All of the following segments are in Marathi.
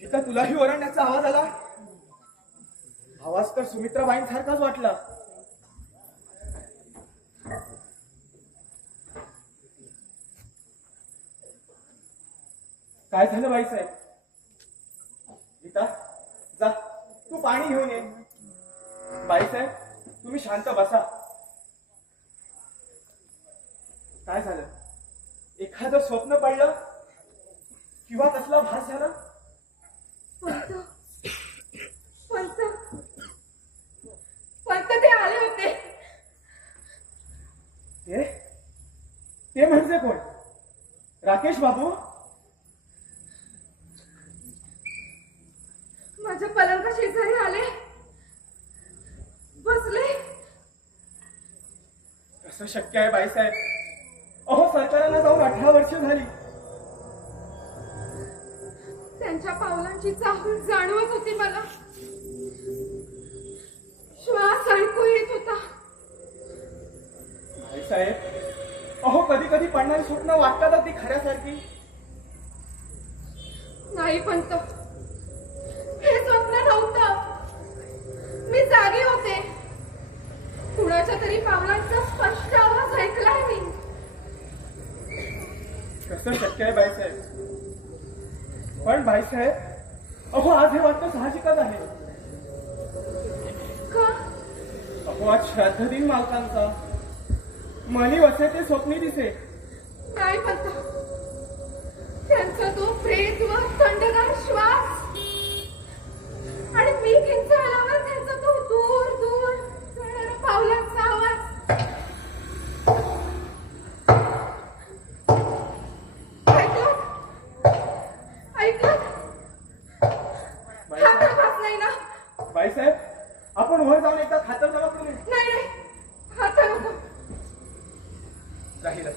गीता, तुलाही ओरडण्याचा आवाज आला? आवाज तर सुमित्राबाईंसारखाच वाटला. काय झालं बाईसाहेब? गीता, जा तू पाणी घेऊन ये. बाईसाहेब, तुम्ही शांत बसा. काय झालं? एखादं स्वप्न पडलं किंवा कसला भास झाला? पंत पंत पंत ते आले होते. ते म्हणजे कोण? राकेश बाबू? माझ्या पलंगा शेजारी आले, बसले. कसं शक्य आहे बाईसाहेब? अहो, सरकाराला जाऊन 18 वर्ष झाली. त्यांच्या पावलांची चाहूल जाणवत होती मला. श्वास ऐकू येत होता. बाईसाहेब, अहो, कधी कधी पडणारी स्वप्न वाटतात ती खऱ्यासारखी. नाही पंत, हे स्वप्न नव्हतं. मी जागी होते. कुणाच्या तरी पावलांचा स्पष्ट आवाज ऐकलाय मी. कसं शक्य आहे बाईसाहेब? पण बाईसाहेब, अहो, आज हे वाटतं साहजिकच आहे. का? अहो, आज श्राद्ध दिन मालकांचा. मनी वसे ते स्वप्नी दिसे. नाही पंत, त्यांचा तो प्रेत व थंडगार श्वास आणि मी किंचाळल्यावर त्यांचा तो दूर दूर जाणारा पावलांचा आवाज. ऐकलं? हातात भास नाही ना? बाईसाहेब, आपण वर जाऊन एकदा खातं जमा करू. नाही नाही, हात नको. राहिलं.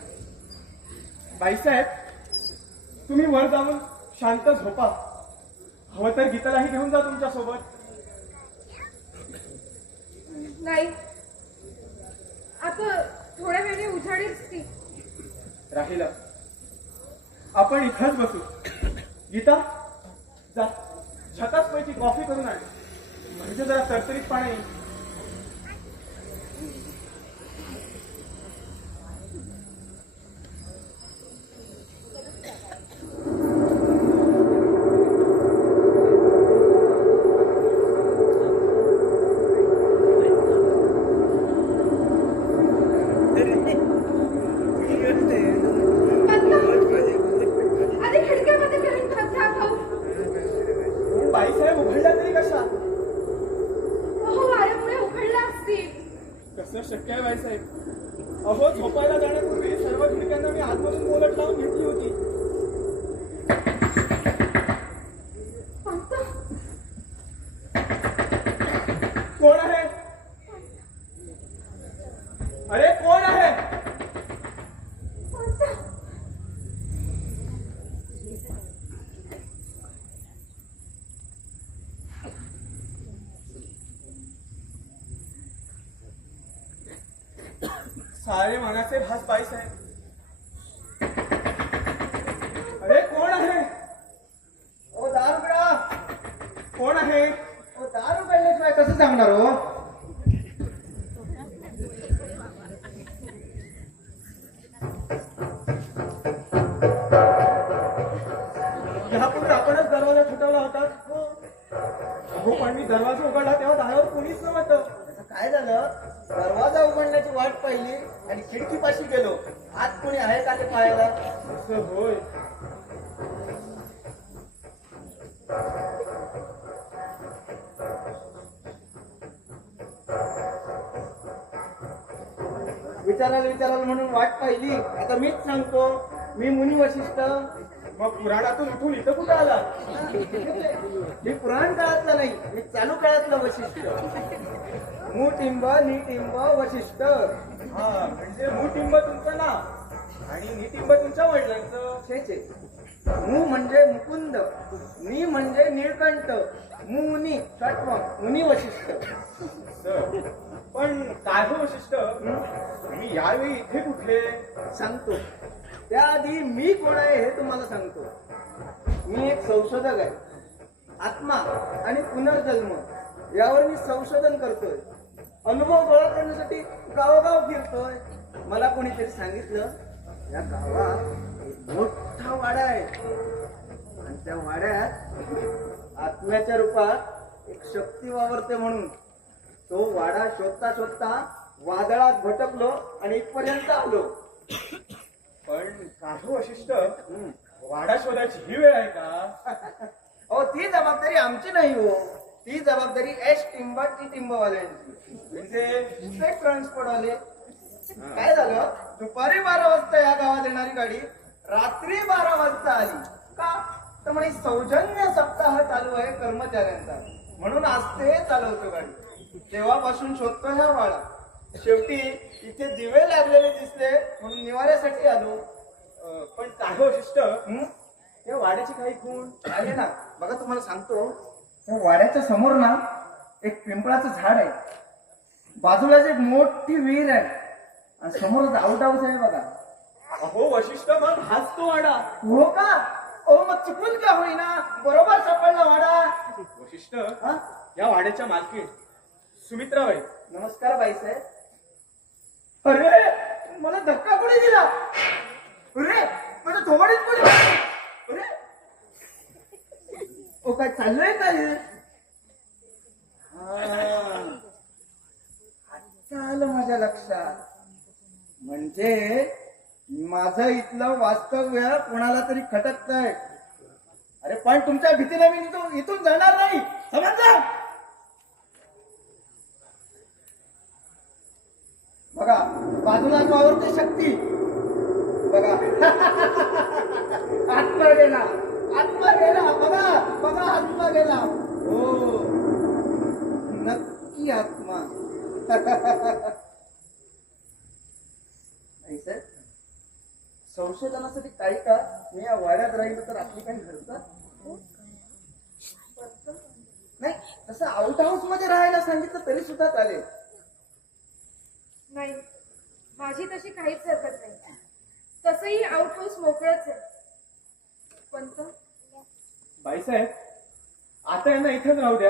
बाईसाहेब, तुम्ही वर जाऊन शांत झोपा. हवं तर गीतालाही घेऊन जा तुमच्या सोबत. नाही, आता थोड्या वेळाने उजाडीच ती. राहिलं. आपण इथंच बसू. गीता, जा छताच पैकी कॉफी करून आण, म्हणजे जरा तरतरीत पाणी येईल. आधी खिडक्यामध्ये फिरून भाऊ. बाईसाहेब, उघडल्या तरी कशा? अहो, वाऱ्यामुळे उघडल्या असतील. कसं शक्य आहे बाईसाहेब? अहो, झोपायला जाण्यापूर्वी सर्व खिडक्यांना मी आतमधून बोलट लावून घेतली होती. पंत, कोण आहे? अरे, कोण आहे? पंत. सारे मनाचे भास बाईसाहेब. अरे, कोण आहे? ओ दार उघडा. कोण आहे? ओ दार उघडल्याशिवाय कसं सांगणार हो? यापूर्वी आपणच दरवाजा ठोठावला होता. हो, पण मी दरवाजा उघडला तेव्हा दारावर कोणीच नव्हतं. असं काय झालं? दरवाजा उघडण्याची वाट पाहिली आणि खिडकीपाशी गेलो. आत कोणी आहे का ते पाहायला. असं होय. विचाराल म्हणून वाट पाहिली. आता मीच सांगतो, मी मुनी वशिष्ठ. मग पुराणातून उठून इथं कुठं आला? मी पुराण काळातलं नाही, मी चालू काळातलं वशिष्ठ. मुटिंब निटिंब वशिष्ठ. हा, म्हणजे मुटिंब तुमचं नाव आणि निटिंब तुमच्या वडिलांचं. छे. मु म्हणजे मुकुंद, नि म्हणजे निळकंठ, मुनी शॉर्ट फॉर्म मुनी वशिष्ठ. सर, पण काय हो वशिष्ठ, मी यावेळी इथे कुठले? सांगतो. त्याआधी मी कोण आहे हे तुम्हाला सांगतो. मी एक संशोधक आहे. आत्मा आणि पुनर्जन्म यावर मी संशोधन करतोय. अनुभव गोळा करण्यासाठी गावोगाव फिरतोय. मला कोणीतरी सांगितलं या गावात एक मोठा वाडा आहे आणि त्या वाड्यात आत्म्याच्या रूपात एक शक्ती वावरते म्हणून. तो वाडा शोधता शोधता वादळात भटकलो आणि इथपर्यंत आलो. पण काही वशिष्ठ, वाडा शोधायची ही वेळ आहे का? अहो ती जबाबदारी आमची नाही हो. ती जबाबदारी एस टिंबा टी टिंबवाल्यांची, म्हणजे स्टेट ट्रान्सपोर्ट वाले. काय झालं, दुपारी 12 वाजता या गावात येणारी गाडी रात्री 12 वाजता आली. का तर म्हणे सौजन्य सप्ताह चालू आहे कर्मचाऱ्यांचा, म्हणून आज ते चालवतो गाडी. तेव्हापासून शोधतो ह्या वाडा. शेवटी इथे दिवे लागलेले दिसले म्हणून निवाऱ्यासाठी आलो. पण काही वशिष्ठ, या वाड्याची काही खूण आहे ना. बघा तुम्हाला सांगतो, त्या वाड्याच्या समोर ना एक पिंपळाचं झाड आहे. बाजूलाच एक मोठी विहीर आहे आणि समोरच आउट हाऊस आहे बघा. अहो वशिष्ठ, मग हाच तो वाडा. हो का? ओ मग चुकून का होईना बरोबर सापडला वाडा. वशिष्ठ, हा? या वाड्याच्या मालकीण सुमित्राबाई. नमस्कार बाईसाहेब. अरे मला धक्का कोणी दिला? अरे माझ्या थोबाडीत कोणी मारलं? अरे ओ काय चाललंय काय? आता आलं माझ्या लक्षात. म्हणजे माझं इथलं वास्तव्य कोणाला तरी खटकतंय. अरे पण तुमच्या भीतीने मी इथून जाणार नाही, समजलं? बघा बाजूला वावरते शक्ती बघा. आत्मा गेला, आत्मा गेला. बघा बघा आत्मा गेला. हो नक्की आत्मा. नाही सर, संशोधनासाठी काही का मी या वाड्यात राहिलो तर आपली काही घडतात नाही. तसं आउट हाऊस मध्ये राहायला सांगितलं तरी सुद्धा चालेल. नाही, माझी तशी काहीच हरकत नाही. तसंही आउट हाऊस मोकळच आहे. पंत, बाईसाहेब, आता यांना इथेच राहू द्या.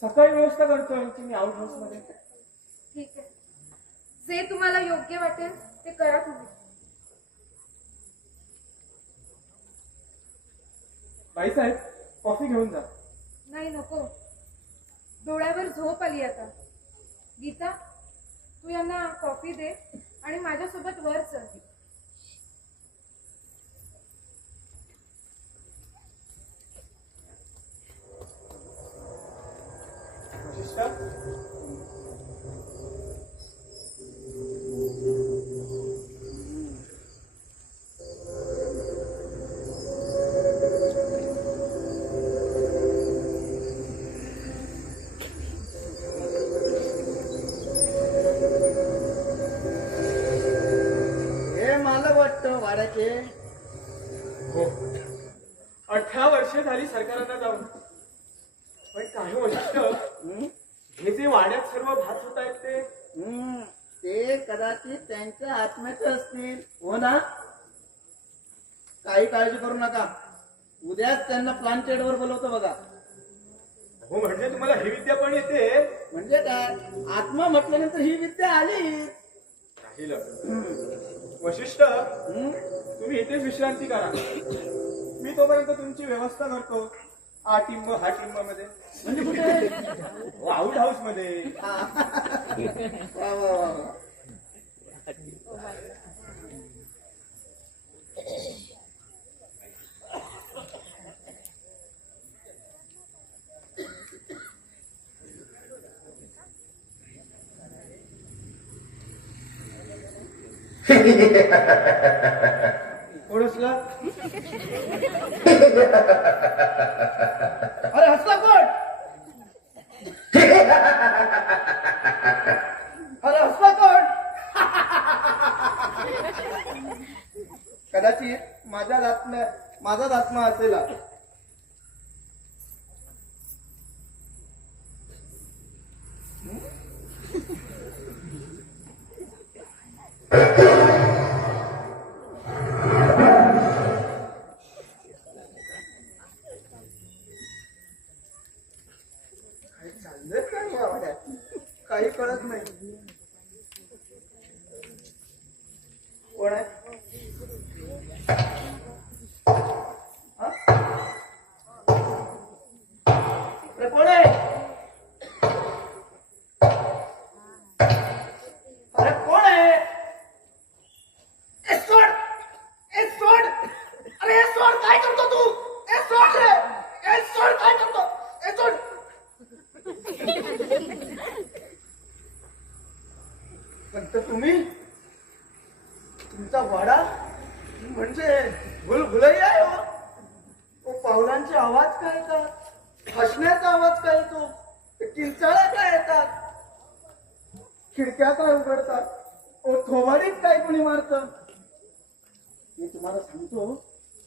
सकाळी व्यवस्था करतोय की मी आउट हाऊस मध्ये. ठीक आहे, जे तुम्हाला योग्य वाटेल ते करा तुम्ही. बाईसाहेब, कॉफी घेऊन जा. नाही नको, डोळ्यावर झोप आली आता. गीता, तू यांना कॉफी दे आणि माझ्यासोबत वर चल. वाड्याचे. हो, 18 वर्षे झाली सरकारांना जाऊन. पण काही वशिष्ठ, हे जे वाड्यात सर्व भात होत आहेत ते कदाचित त्यांच्या आत्म्याचे असतील. हो ना. काही काळजी करू नका, उद्याच त्यांना प्लांटेड वर बोलवतो बघा. हो, म्हणजे तुम्हाला ही विद्या पण येते? म्हणजे काय, आत्मा म्हटल्यानंतर ही विद्या आली. वशिष्ठ, तुम्ही इथेच विश्रांती करा. मी तोपर्यंत तुमची व्यवस्था करतो. हा टिंब मध्ये, म्हणजे कुठे? आउट हाऊस मध्ये. वा वा वा. ओळखला? अरे हसला कोण? अरे हसला कोण? कदाचित माझाच आत्मा असेल. काय करतो तू? ए सोड रे! ए सोड, काय करतो? ए सोड! पण तुम्ही तुमचा वाडा म्हणजे भुलभुलैया आहे हो. ओ, पावलांचे आवाज काय येतात, हसण्याचा आवाज काय येतो, किंचाळ्या काय येतात, खिडक्या काय उघडतात, ओ थोबाडीत काय कोणी मारतं. मी तुम्हाला सांगतो,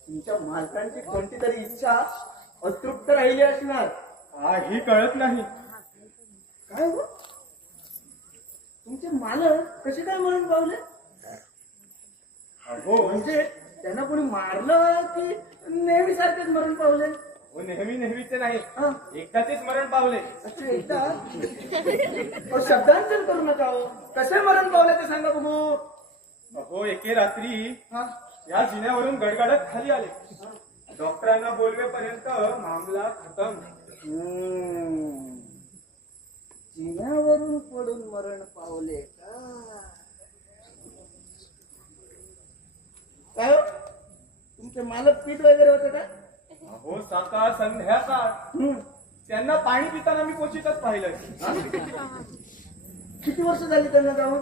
तुमच्या मालकांची कोणती तरी इच्छा अतृप्त राहिली असणार. काही कळत नाही. काय हो, तुमचे मालक कसे काय मरण पावले? अहो म्हणजे त्यांना कोणी मारलं की नेहमी सारखेच मरण पावले? हो, नेहमीचे नाही, हा. एकदा तेच मरण पावले. अच्छा, एकदा अहो, शब्दांतर करू नका हो. कसे मरण पावले ते सांगा बघू. अहो एके रात्री हा. या जिन्यावरून गडगडत खाली आले. डॉक्टरांना बोलवेपर्यंत मामला खतम. जिन्यावरून पडून मरण पावले का? काय हो? तुमचे मालक पीठ वगैरे होते का? अहो सकाळ संध्याकाळ त्यांना पाणी पिताना मी क्वचितच पाहिलं. किती वर्ष झाली त्यांना जाऊन?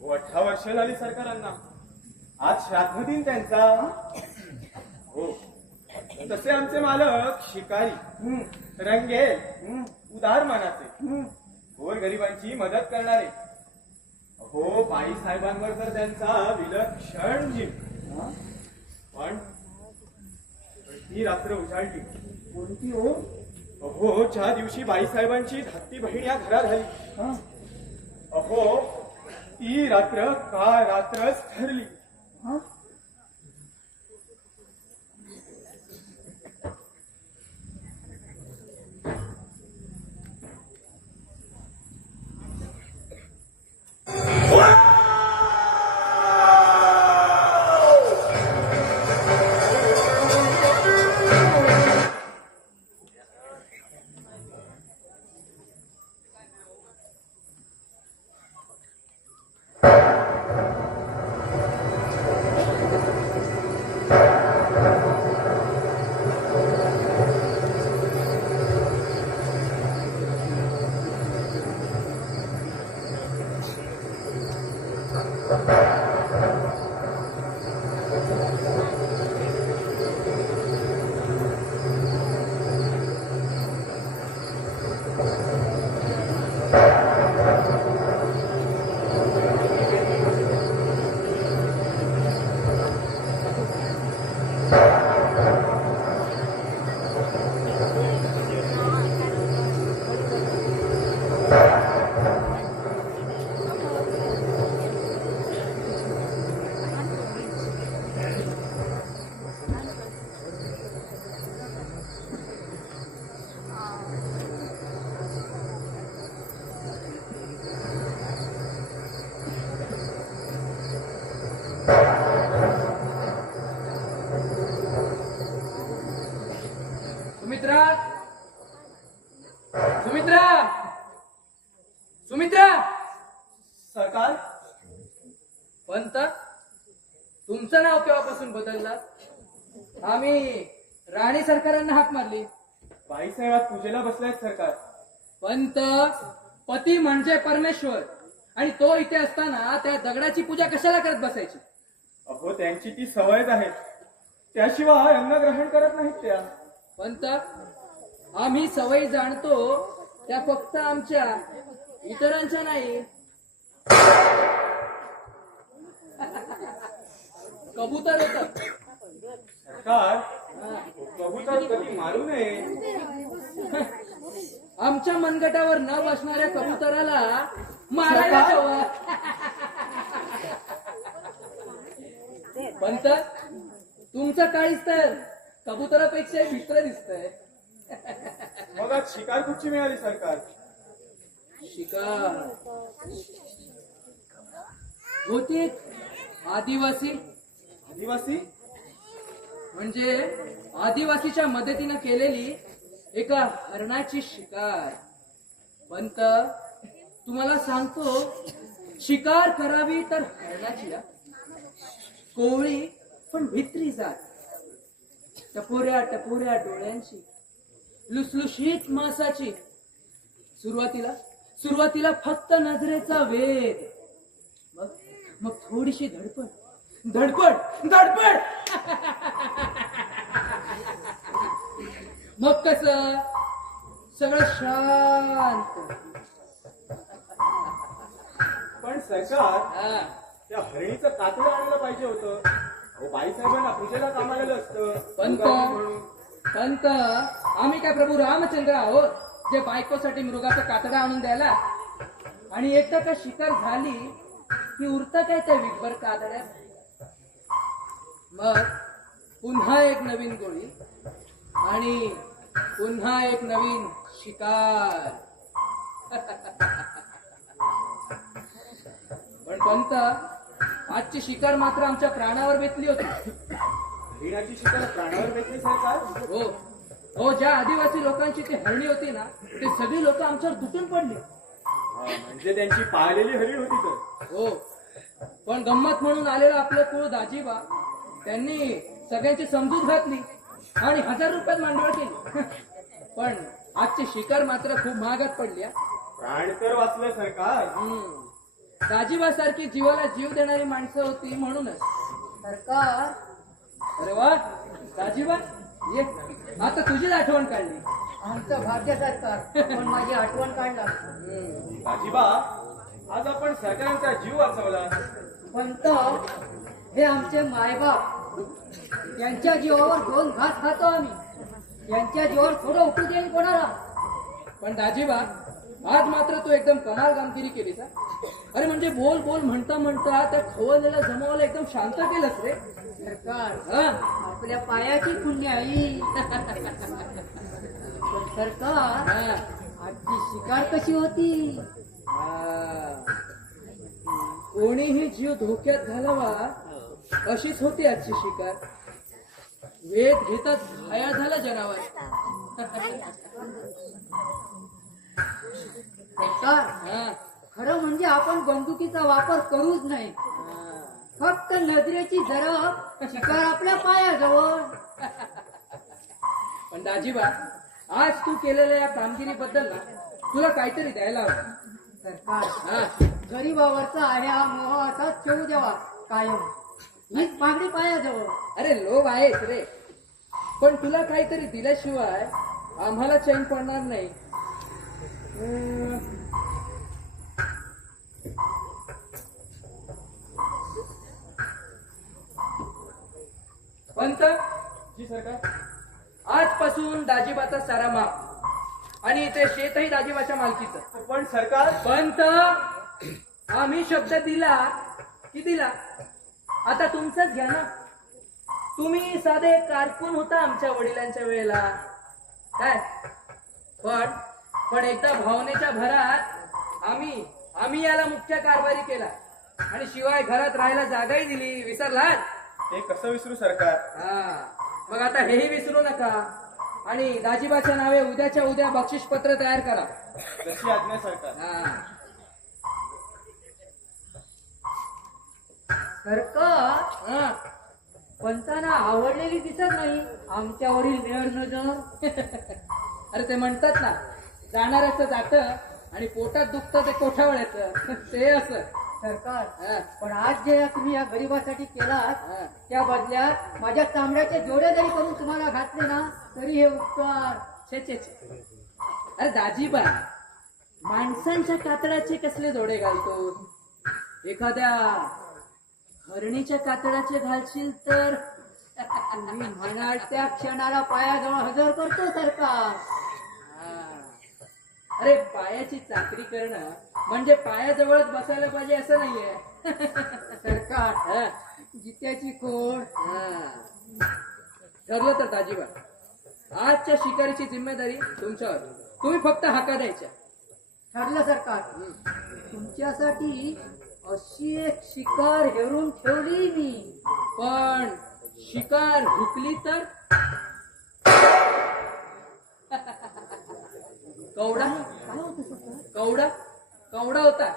हो, 18 वर्ष झाली सरकारांना. आज श्राद्ध दिन त्यांचा. हो, तसे आमचे मालक शिकारी, रंगेल, उदार मनाचे, गोरगरिबांची मदत करणारे. हो, बाई साहेबांवर तर त्यांचा विलक्षण जीव. पण ही रात्र उजाडली. कोणती हो? अहो, ज्या दिवशी बाईसाहेबांची धाकटी बहीण या घरात झाली, हा. अहो ती रात्र का रात्रच ठरली. हा? सुमित्रा, सुमित्रा, सुमित्रा. सरकार, पंत, तुमचं नाव केव्हापासून बदललं? आम्ही राणी सरकारांना हाक मारली. बाईसाहेबात पूजेला बसलायत सरकार. पंत, पती म्हणजे परमेश्वर, आणि तो इथे असताना त्या दगडाची पूजा कशाला करत बसायची? अहो त्यांची ती सवयच आहे. त्याशिवाय अन्न ग्रहण करत नाहीत त्या. पंत, आम्ही सवयी जाणतो त्या फक्त आमच्या, इतरांच्या नाही. कबूतर होत. सरकार, कबूतर कधी मारू नये. आमच्या मनगटावर न बसणाऱ्या कबुतराला मारायला हवं. पंत, तुमचं काळीच तर कबुतरापेक्षा विचित्र दिसतंय. मग आज शिकार कुठची मिळाली सरकार? शिकार होती आदिवासी. आदिवासी? म्हणजे आदिवासीच्या मदतीनं केलेली एका हरणाची शिकार. पंत, तुम्हाला सांगतो, शिकार करावी तर हरणाची, कोवळी पण भित्री जात. टपोऱ्या टपोऱ्या डोळ्यांची, लुसलुशीत मासाची. सुरुवातीला फक्त नजरेचा वेध, मग मग थोडीशी धडपड धडपड धडपड. मग कस सगळं शांत. पण सरकार, हा. त्या हरणीचं कातडं आणायला पाहिजे होतं. अहो बाईसाहेबांना पूजेला कामाला असतं. पंत म्हणून. पंत, आम्ही काय प्रभू रामचंद्र आहोत जे बायकोसाठी मृगाचं कातडं आणून द्यायला. आणि एकदा का शिकार झाली की उरतं काय त्या विकभर कातड्यात. मग पुन्हा एक नवीन गोळी आणि पुन्हा एक नवीन शिकार. पण पंत, आजची शिकार मात्र आमच्या प्राणावर बेतली होती. हरिणाची शिकार प्राणावर बेतली सरकार. हो हो, ज्या आदिवासी लोकांची ती हरणी होती ना, ते सगळी लोक आमच्यावर तुटून पडली. म्हणजे त्यांची पाळलेली हरीण होती तर. हो, पण गंमत म्हणून आलेलं आपलं कुळ दाजीबा, त्यांनी सगळ्यांची समजूत घातली आणि 1000 रुपयात मांडवळ केली. पण आजची शिकार मात्र खूप महागात पडली. प्राण तर वाचलं सरकार. दाजीबा सारखी जीवाला जीव देणारी माणसं होती म्हणूनच. सरकार, अरे वा दाजीबा, ये आता तुझीच आठवण काढली. आमचं भाग्य सरकार, पण माझी आठवण काढला. दाजीबा, आज आपण सरकारांचा जीव वाचवला. पंत, हे आमचे मायबाप, त्यांच्या जीवावर 2 घास खातो आम्ही. त्यांच्या जीवावर थोडं उठू देईल कोणाला. पण दाजीबा, आज मात्र तू एकदम कमाल कामगिरी केलीस. अरे म्हणजे बोल बोल म्हणता म्हणता त्या खवळलेल्या जमावाला एकदम शांत केलंस रे. सरकार, हा? आपल्या पायाची पुण्य आई. पण सरकार, हा. आजची शिकार कशी होती? कोणीही जीव धोक्यात घालावा अशीच होती आजची शिकार. वेद घेतात घाया झाला जनावर. सरकार, हा. खरं म्हणजे आपण बंदुकीचा वापर करूच नाही. फक्त नजरेची झरप शिकार आपल्या पायाजवळ. पण दाजीबा, आज तू केलेल्या या कामगिरीबद्दल ना तुला काहीतरी द्यायला हवं. सरकार, हा. गरीबावरचा आहे हा मोह असाच ठेवू द्यावा कायम. हीच मागणी पायाजवळ. अरे लोभ आहेच रे, पण तुला काहीतरी दिल्याशिवाय आम्हाला चैन पडणार नाही. पंत, जी सरकार. आजपासून दाजीबाचा सारा माप आणि ते शेतही दाजीबाच्या मालकीचं. पण सरकार, पंत, आम्ही शब्द दिला की दिला. आता तुमचंच घ्या ना. तुम्ही साधे कारकून होता आमच्या वडिलांच्या वेळेला काय. पण एकदा भावनेच्या भरात आम्ही याला मुख्य कारभारी केला आणि शिवाय घरात राहायला जागाही दिली. विसरलात? ते कसं विसरू सरकार. हा, मग आता हेही विसरू नका आणि दाजीबाच्या नावे उद्याच्या उद्या बक्षीसपत्र तयार करा. जशी आज्ञा सरकार. हा. सरकार, हा. पंतांना आवडलेली दिसत नाही आमच्यावरील निळ नजर. अरे ते म्हणतात ना, जाणाऱ्याचं जातं आणि पोटात दुखतं ते कोठावळ्याचं. ते असं. सरकार, हा. पण आज जे तुम्ही या गरीबासाठी केलात हा. त्या बदल्यात माझ्या चामड्याचे जोडे जरी करून तुम्हाला घातले ना तरी हे उपकार. छे छे छे. अरे दाजीबा, माणसांच्या कातडाचे कसले जोडे घालतो? एखाद्या हरणीच्या कातडाचे घालशील तर तुम्ही म्हणाल त्या क्षणाला पायाजवळ हजर करतो सरकार. अरे पायाची चाकरी करणं म्हणजे पायाजवळच बसायला पाहिजे असं नाहीये. सरकार, हा. जित्याची खोड. ठरलं तर दाजीबा, आजच्या शिकारीची जिम्मेदारी तुमच्यावर. तुम्ही फक्त हाका द्यायच्या. ठरलं सरकार. तुमच्यासाठी अशी एक शिकार हेरून ठेवली मी. पण शिकार हुकली तर कवडा काय होतं सरकार? कवडा कवडा होता.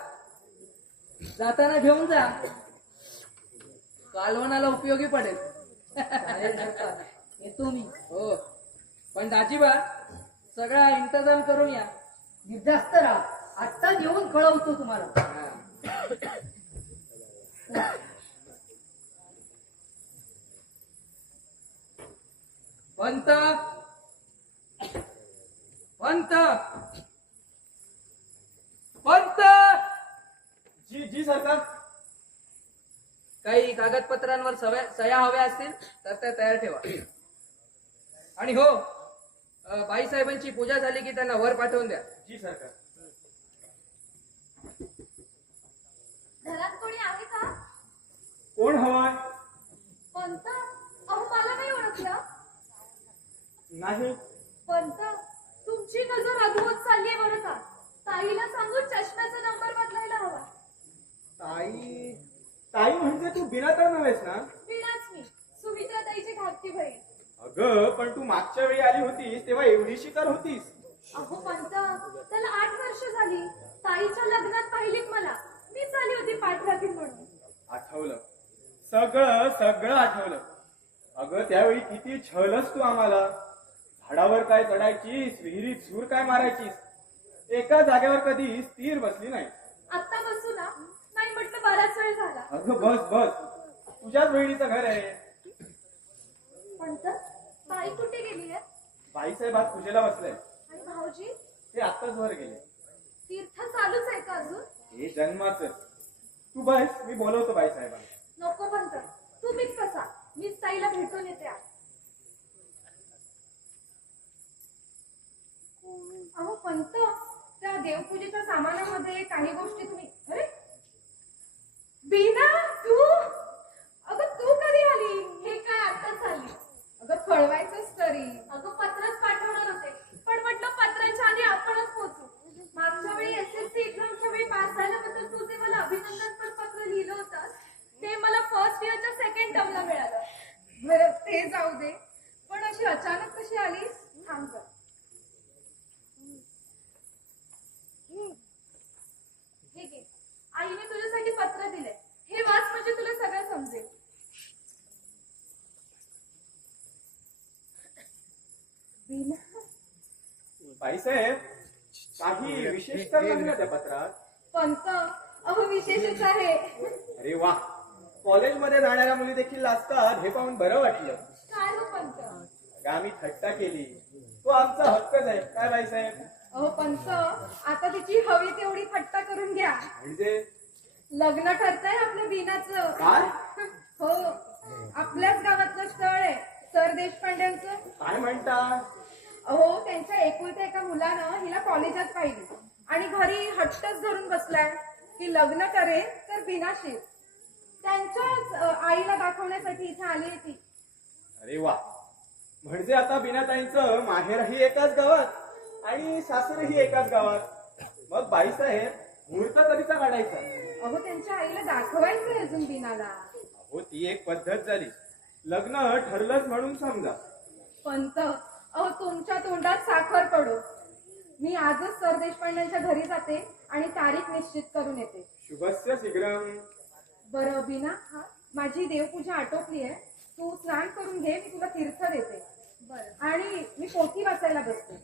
जाताना घेऊन जा, कालवणाला उपयोगी पडेल. चालेल सरकार, हे येतो मी. हो पण दाजीबा सगळा इंतजाम करून या. निर्धास्त राहा, आत्ता येऊन कळवतो तुम्हाला. पंत पंत पंत जी जी सरकार. काही कागदपत्रांवर सह्या हव्या असतील तर त्या तयार ठेवा. आणि हो बाईसाहेबांची पूजा झाली की त्यांना वर पाठवून द्या. जी सरकार. घरात कोणी आहे का? कोण हवाय? पंत, अहो मला नाही ओळखलं. नाही. पंत, तुमची नजर अधवत चाललीये बरं का. ताईला सांगून चष्म्याचा नंबर बदलायला हवा. ताई ताई म्हणजे तू बिनाता नव्हेस ना? विनाच मी, सुमित्रा ताईची धाकटी बहीण. अगं पण तू मागच्या वेळी आली होतीस तेव्हा एवढी शिकार होतीस. अहो पंत, त्याला 8 वर्ष झाली. ताईच्या लग्नात पाहिलीत मला. मीच आली होती पाठराखीण म्हणून. आठवलं, सगळं सगळं आठवलं. अगं त्यावेळी किती छळलंस तू आम्हाला. झाडावर काय चढायचीस, विहिरीत सूर काय मारायचीस. एका जागेवर कधी स्थिर बसली नाही. आत्ता बसू ना? नाही म्हटलं, बराच वेळ झाला. अगं बस बस, तुझ्याच बहिणीचं घर आहे. पंत, ताई कुठे गेली आहे? बाईसाहेब आज पूजेला बसले. आणि भाऊजी? ते आत्ताच वर गेले. तीर्थ चालूच आहे का अजून? हे जन्माचं. तू बस, मी बोलवतो बाईसाहेबांना. नको पंत, तुम्हीच कसा. मीच ताईला भेटून येते आज. अहो पंत, त्या देवपूजेच्या सामानामध्ये काही गोष्टी तुम्ही. अरे बीना, तू? अगं तू कधी आली? हे काय आताच आली? अगं कळवायचंच तरी. अगं पत्रच पाठवणार होते, पण म्हटलं पत्राच्या आधी आपणच पोहोचू. मागच्या वेळी SSC एक्झामच्या वेळी पास झाल्याबद्दल तू जे मला अभिनंदनपर पत्र लिहिलं होतं ते मला फर्स्ट इयरच्या सेकंड टर्मला मिळालं. बरं ते जाऊ दे, पण अशी अचानक कशी आली? थांब जरा. हे घे, आईने तुझ्यासाठी पत्र दिले. हे वाच म्हणजे तुला सगळं समजेल. बीना, बाईसाहेब काही विशेष तर नाही ना त्या पत्रात? पंत, अहो विशेषच आहे. अरे वा, कॉलेजमध्ये जाणाऱ्या मुली देखील लाजतात हे पाहून बरं वाटलं. काय हो पंत? अगं आम्ही थट्टा केली, तो आमचा हक्कच आहे. काय बाईसाहेब? अहो पंत, आता तिची हवी तेवढी थट्टा करून घ्या. म्हणजे लग्न ठरतंय आपल्या बीनाचं. काय? हो, आपल्याच गावातलं स्थळ आहे, सर देशपांड्यांचं. काय म्हणता? अहो त्यांच्या एकुलत्या एका मुलानं हिला कॉलेजात पाहिली आणि घरी हट्टच धरून बसलाय की लग्न करेल तर बिनाशी. त्यांच्याच आईला दाखवण्यासाठी इथे आली आहे ती. अरे वा, म्हणजे आता बिनाताईंचं माहेरही एकाच गावात आणि सासरही एकाच गावात. मग बाईसाहेब मुहूर्त कधीचा काढायचा? अहो त्यांच्या आईला दाखवायचंय अजून बिनाला. हो ती एक पद्धत झाली. लग्न ठरलंच म्हणून समजा. पंत, अहो तुमच्या तोंडात साखर पडो. मी आजच सर देशपांड्यांच्या घरी जाते आणि तारीख निश्चित करून येते. शुभस्य शीघ्रम. बरं बीना, माझी देवपूजा आटोपली आहे. तू स्नान करून घे, मी तुला तीर्थ देते. बरं. आणि मी पोथी वाचायला बसते.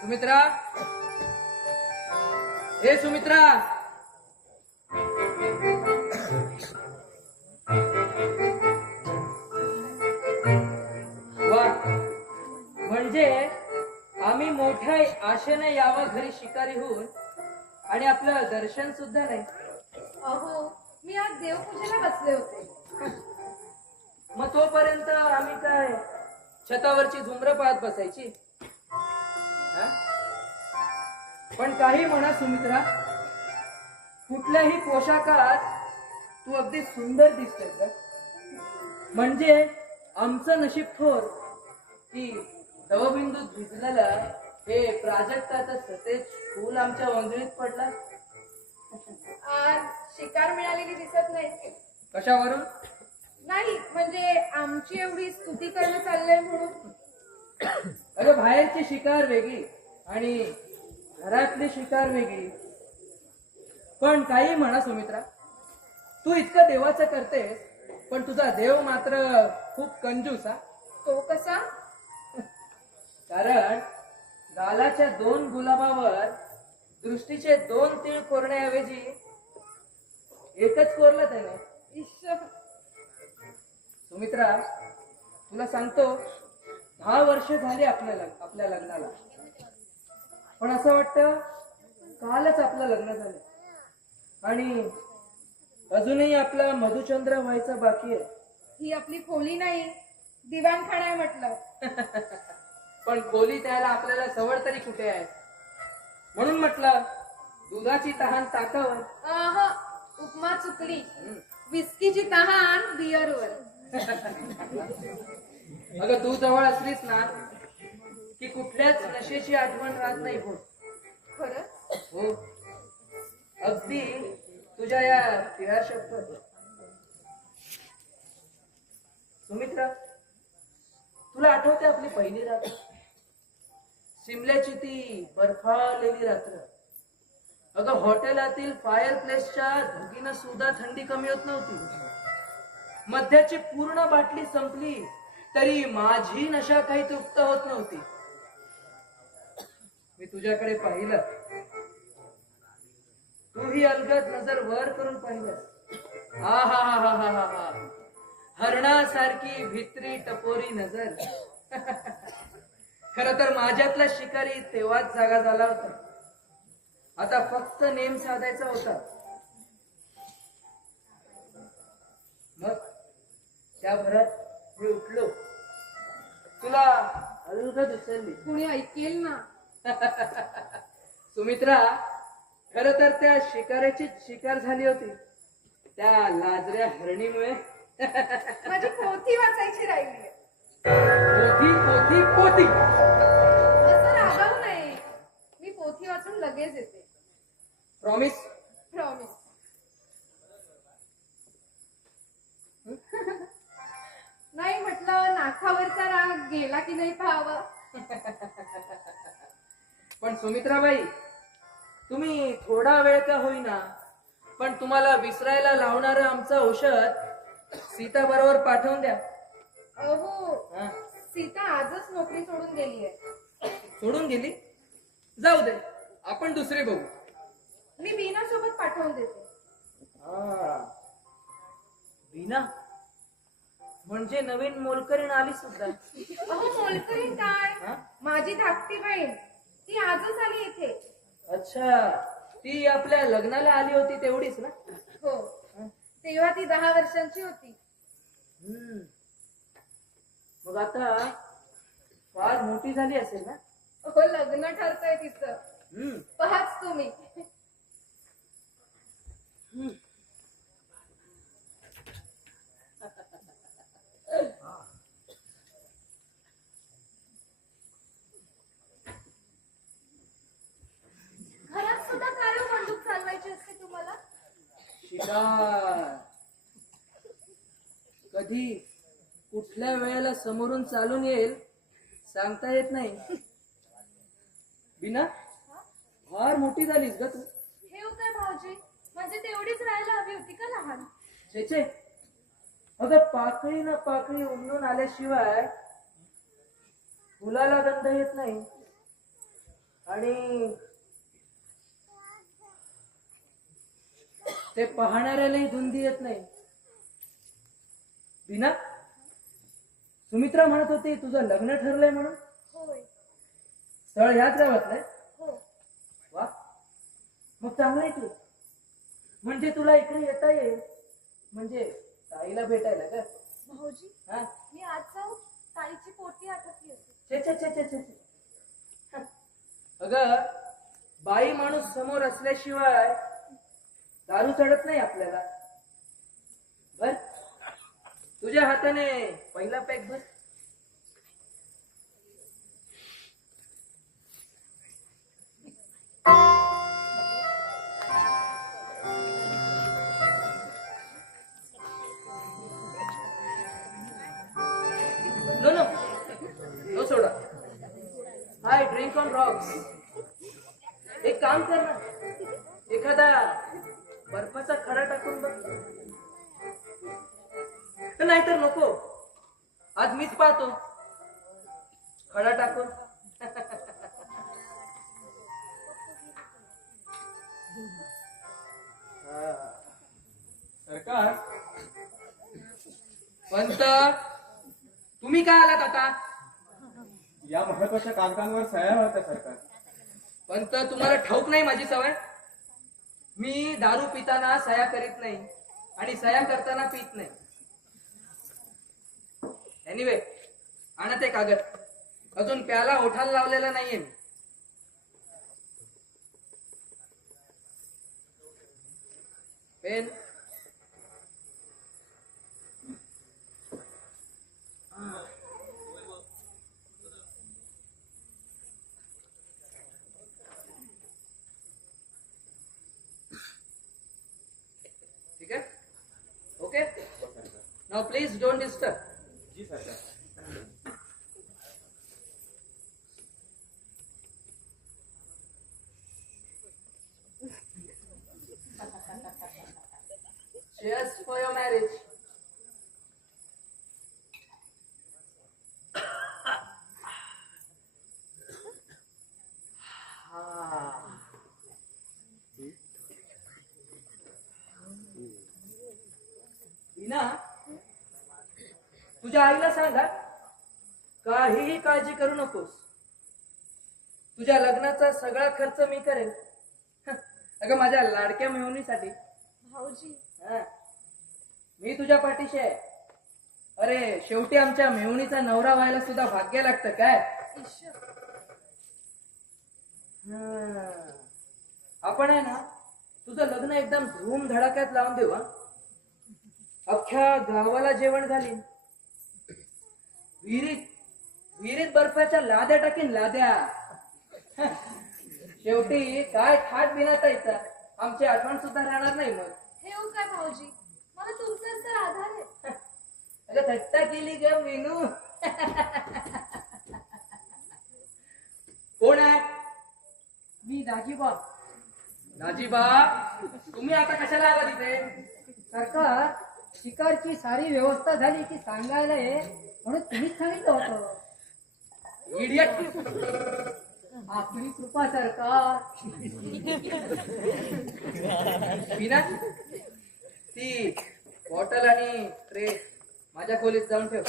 सुमित्रा, हे सुमित्रा. वा, म्हणजे आम्ही मोठ्या आशेने यावं घरी शिकारी होऊन आणि आपलं दर्शन सुद्धा नाही. अहो मी आज देवपूजेला बसले होते. मग तोपर्यंत आम्ही काय छतावरची झुमरं पाहत बसायची? हा? पण काही म्हणा सुमित्रा, कुठल्याही पोशाखात तू अगदी सुंदर दिसतेस ग. म्हणजे आमचं नशीब थोर की दवबिंदूत भिजलेलं हे प्राजक्ताचं सतेज फूल आमच्या वंगणीत पडलं. आज शिकार मिळालेली दिसत नाही. कशावरून? नाही म्हणजे आमची एवढी स्तुती करणं चाललंय म्हणून. अगं बाहेरची शिकार वेगळी आणि घरातली शिकार वेगळी. पण काही म्हणा सुमित्रा, तू इतकं देवाचं करतेस पण तुझा देव मात्र खूप कंजूस. हा तो कसा? कारण गालाच्या 2 गुलाबावर दृष्टीचे 2 तीळ कोरण्याऐवजी एकच कोरलं त्याने. ईश्वर, सुमित्रा, तुला सांगतो 10 वर्ष झाली आपल्या लग्नाला. पण असं वाटतं कालच आपलं लग्न झालं आणि अजूनही आपला मधुचंद्र व्हायचा बाकी आहे. ही आपली खोली नाही, दिवाणखाना आहे म्हटलं. पण खोली त्याला आपल्याला सवड तरी कुठे आहे. म्हणून म्हटलं दुधाची तहान ताकावर. उपमा चुकली. विस्कीची तहान बिअरवर. अगं तू जवळ असलीस ना की कुठल्याच नशेची आठवण राहत नाही. हो खरं? हो, अगदी तुझ्या या तिळा शब्द. सुमित्रा, तुला आठवते आपली पहिली रात्र? शिमल्याची ती बर्फाळलेली रात्र. अगं हॉटेलातील फायर प्लेसच्या धुकीनं सुद्धा थंडी कमी होत नव्हती. मद्याची पूर्ण बाटली संपली तरी माझी नशा काही तृप्त होत नव्हती. मी तुझ्याकडे पाहिलं, तूही अलगद नजर वर करून पाहिलं. हा हा हा हा हा हा हा, हरणासारखी भित्री टपोरी नजर. खर तर माझ्यातला शिकारी तेव्हाच जागा झाला होता. आता फक्त नेम साधायचा होता. मग त्या भरात मी उठलो, तुला अलगद उचलली. कुणी ऐकेल ना. सुमित्रा, खर तर त्या शिकाऱ्याची शिकार झाली होती त्या लाजऱ्या हरणीमुळे. माझी पोथी वाचायची राहिली. पोथी पोथी पोथी. असं रागावू नये. मी पोथी वाचून लगेच येते. प्रॉमिस? प्रॉमिस. नाही म्हटलं नाकावरचा राग गेला की नाही पाहावा. पण सुमित्राबाई, तुम्ही थोडा वेळ का होईना पण तुम्हाला विसरायला लावणारं आमचं औषध सीता बरोबर पाठवून द्या. अहो, हा? सीता आजच नोकरी सोडून गेली आहे. सोडून गेली? जाऊ दे, आपण दुसरी बघू. मी बीना सोबत पाठवून देते. बीना म्हणजे नवीन मोलकरीण आली सुद्धा. अहो मोलकरीण काय, हा? माझी धाकटी बहीण. ती आजच आली इथे. अच्छा, ती आपल्या लग्नाला आली होती तेवढीच ना? हो, तेव्हा ती 10 वर्षांची होती. मग आता फार मोठी झाली असेल ना? हो, लग्न ठरतंय तिचं. पहाच तुम्ही. घरात सुद्धा काय बंदूक चालवायची असते तुम्हाला? शिकार कधी कुठल्या वेळेला समोरून चालून येईल सांगता येत नाही. बिना, फार मोठी झालीस ग तू. हे काय भाऊजी, म्हणजे तेवढीच राहायला हवी होती का लहान? छे, अगं पाकळी ना पाकळी उमलून आल्याशिवाय फुलाला गंध येत नाही आणि ते पाहणाऱ्यालाही धुंदी येत नाही. बिना, सुमित्रा म्हणत होती तुझं लग्न ठरलंय म्हणून. होय. स्थळ ह्याच गावातलंय? हो. वा, मग चांगलंय की. म्हणजे तुला इकडे येता येईल, म्हणजे ताईला भेटायला का? भाऊजी, हा? मी आज जाऊ ताईची पोटी आटपली असेल. छे. अगं बाई माणूस समोर असल्याशिवाय दारू चढत नाही आपल्याला. बर, तुझ्या हाताने पहिला पॅक भर. On Roxx. एक काम कर ना, एखादा बर्फाचा खडा टाकून बघ. नाहीतर नको, आज मीच पाहतो खडा टाकून. सरकार, पंत, तुम्ही काय आलात आता? या महत्वाच्या कागदांवर सह्या होत्या सरकार. पंत, तुम्हाला ठाऊक नाही माझी सवय? मी दारू पिताना सह्या करीत नाही आणि सह्या करताना पित नाही. एनिवे, आणा ते कागद. अजून प्याला ओठाला लावलेला नाहीये मी. पेन. ठीक आहे? Okay. Now please don't disturb. जी सरकार. Cheers for your marriage. Meena, तुझ्या आईला सांगा, काहीही काळजी करू नकोस. तुझ्या लग्नाचा सगळा खर्च मी करेन. अगं माझ्या लाडक्या मेहुणीसाठी. भाऊजी, हा. मी तुझ्या पाठीशी आहे. अरे शेवटी आमच्या मेहुणीचा नवरा व्हायला सुद्धा भाग्य लागतं काय? ईश्वर, हा. आपण आहे ना, तुझं लग्न एकदम धूम धडाक्यात लावून देऊ. हा, अख्ख्या गावाला जेवण घालीन. विहिरीत बर्फाच्या लाद्या टाकीन, लाद्या. शेवटी काय थाट बिनाता येतात, आमची आठवण सुद्धा राहणार नाही मग. हे हो काय भाऊजी, मला तुमचाच तर आधार आहे. अगं थट्टा केली ग मीनू. कोण आहे? मी दाजीबा. नाजीबा, तुम्ही आता कशाला आला तिथे? सरकार, शिकारची सारी व्यवस्था झाली की सांगायला ये म्हणून तुम्हीच सांगितलं होतं. इडियट. आपली कृपा सरकार. मीना, ती बॉटल आणि ट्रे माझ्या खोलीत जाऊन ठेव.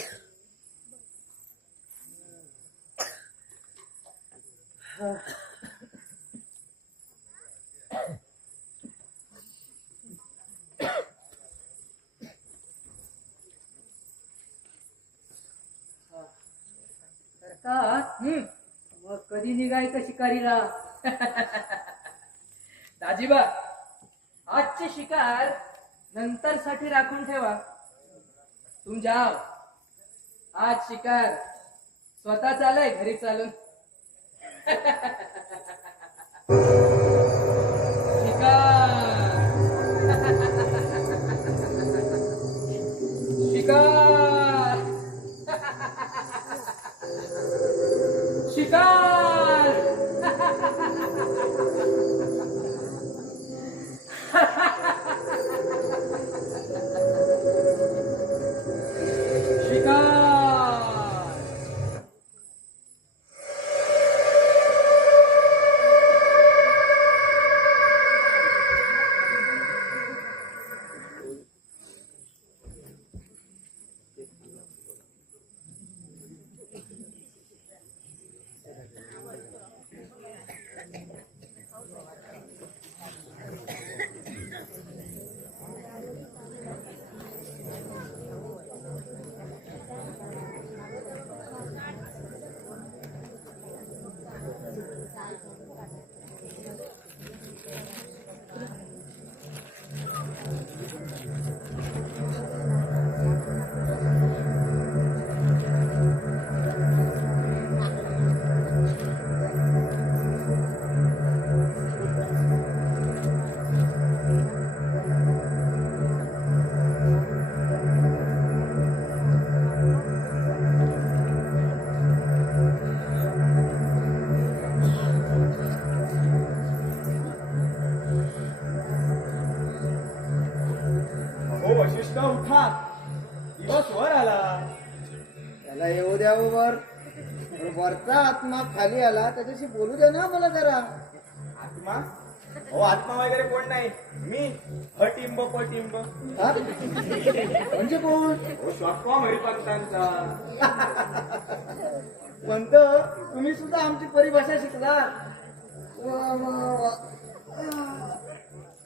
सरकार, मग कधी निघायचं शिकारीला? दाजीबा, आजची शिकार नंतर साठी राखून ठेवा. तुम जाओ. आज शिकार स्वतः चालय घरी चालून. शिकार. शिकार. शिकार. शिकार. उठा, दिवस वर आला. त्याला येऊ द्या वर. वरचा आत्मा खाली आला, त्याच्याशी बोलू द्या ना मला जरा. आत्मा? हो, आत्मा वगैरे कोण नाही, मी हटिंब पटिंब. हा? म्हणजे कोण? हो, शॉर्टफॉर्म हरिपंतांचा. पंत, तुम्ही सुद्धा आमची परिभाषा शिकला.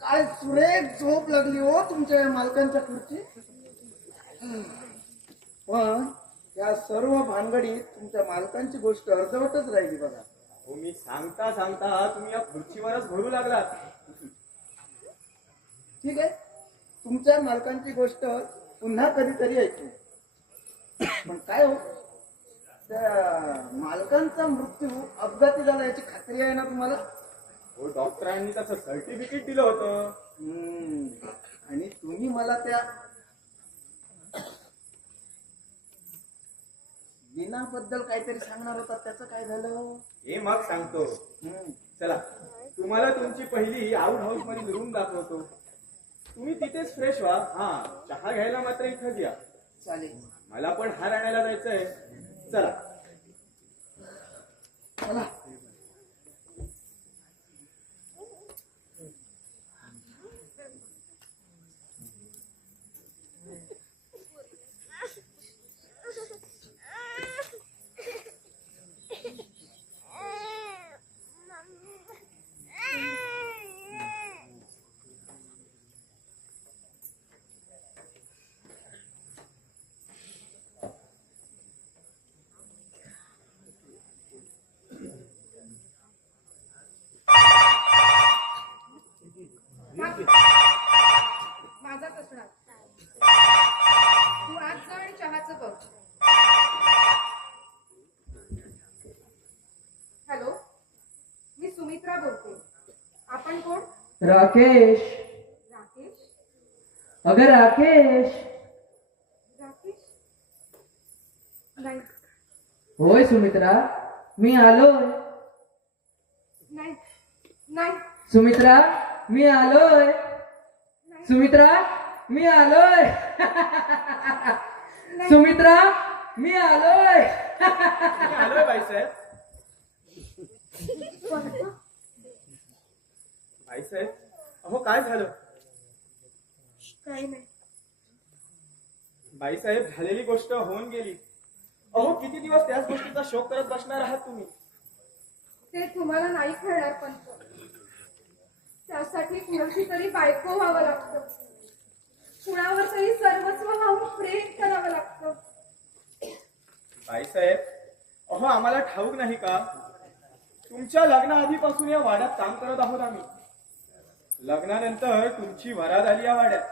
काय सुरेख झोप लागली हो तुमच्या या मालकांच्या खुर्ची. पण या सर्व भानगडीत तुमच्या मालकांची गोष्ट अर्धवटच राहिली बघा. हो, मी सांगता सांगता तुम्ही या खुर्चीवरच घडू लागलात. ठीक आहे, तुमच्या मालकांची गोष्ट पुन्हा कधीतरी ऐकू. पण काय हो, त्या मालकांचा मृत्यू अपघाती झाला याची खात्री आहे ना तुम्हाला? हो, डॉक्टरांनी त्याचं सर्टिफिकेट दिलं होतं. आणि तुम्ही मला त्या दिनाबद्दल काहीतरी सांगणार होता, त्याचं काय झालं? हे मग सांगतो. चला, तुम्हाला तुमची पहिली आउट हाऊस मध्ये रूम दाखवतो. तुम्ही तिथेच फ्रेश व्हा. हा, चहा घ्यायला मात्र इथंच या. चालेल. मला पण हार आणायला जायचंय. चला. चला. माझाच असणार. तू आज जा आणि चहाचं बघ. हॅलो, मी सुमित्रा बोलते. आपण कोण? राकेश. राकेश? अगं राकेश. राकेश नाही. होय सुमित्रा, मी आलोय. नाही नाही सुमित्रा, मी आलोय. सुमित्रा, मी आलोय. सुमित्रा, मी आलोय. मी आलोय बाईसाहेब. बाईसाहेब, अहो काय झालं? काही नाही. बाईसाहेब, झालेली गोष्ट होऊन गेली. अहो, किती दिवस त्याच गोष्टीचा शोक करत बसणार आहात तुम्ही? ते तुम्हाला नाही कळणार, पण त्यासाठी कुणाची तरी बायको व्हावं लागतं. कुणावर तरी सर्वस्व वाहून प्रेम करावं लागतं. बाईसाहेब, अहो आम्हाला ठाऊक नाही का? तुमच्या लग्नाआधीपासून या वाड्यात काम करत आहोत आम्ही. लग्नानंतर तुमची वरात आली या वाड्यात.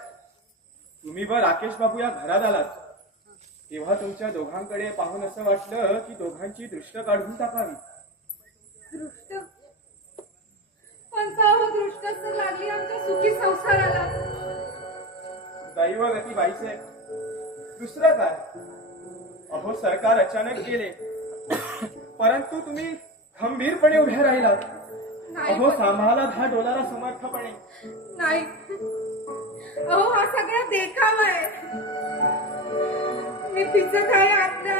तुम्ही व राकेश बाबू या घरात आलात. तेव्हा तुमच्या दोघांकडे पाहून असं वाटलं की दोघांची दृष्ट काढून टाकावी. दृष्ट? पण का हो दृष्ट तर लागली आमच्या सुखी संसाराला. दैव गती बाईसाहेब, दुसरं काय? अहो सरकार अचानक गेले, परंतु तुम्ही खंबीरपणे उभ्या राहिलात. नाही अहो पण- सांभाळात हा डोलारा समर्थपणे. नाही. अहो हा सगळा देखावा आहे. मी पिचत आहे आतल्या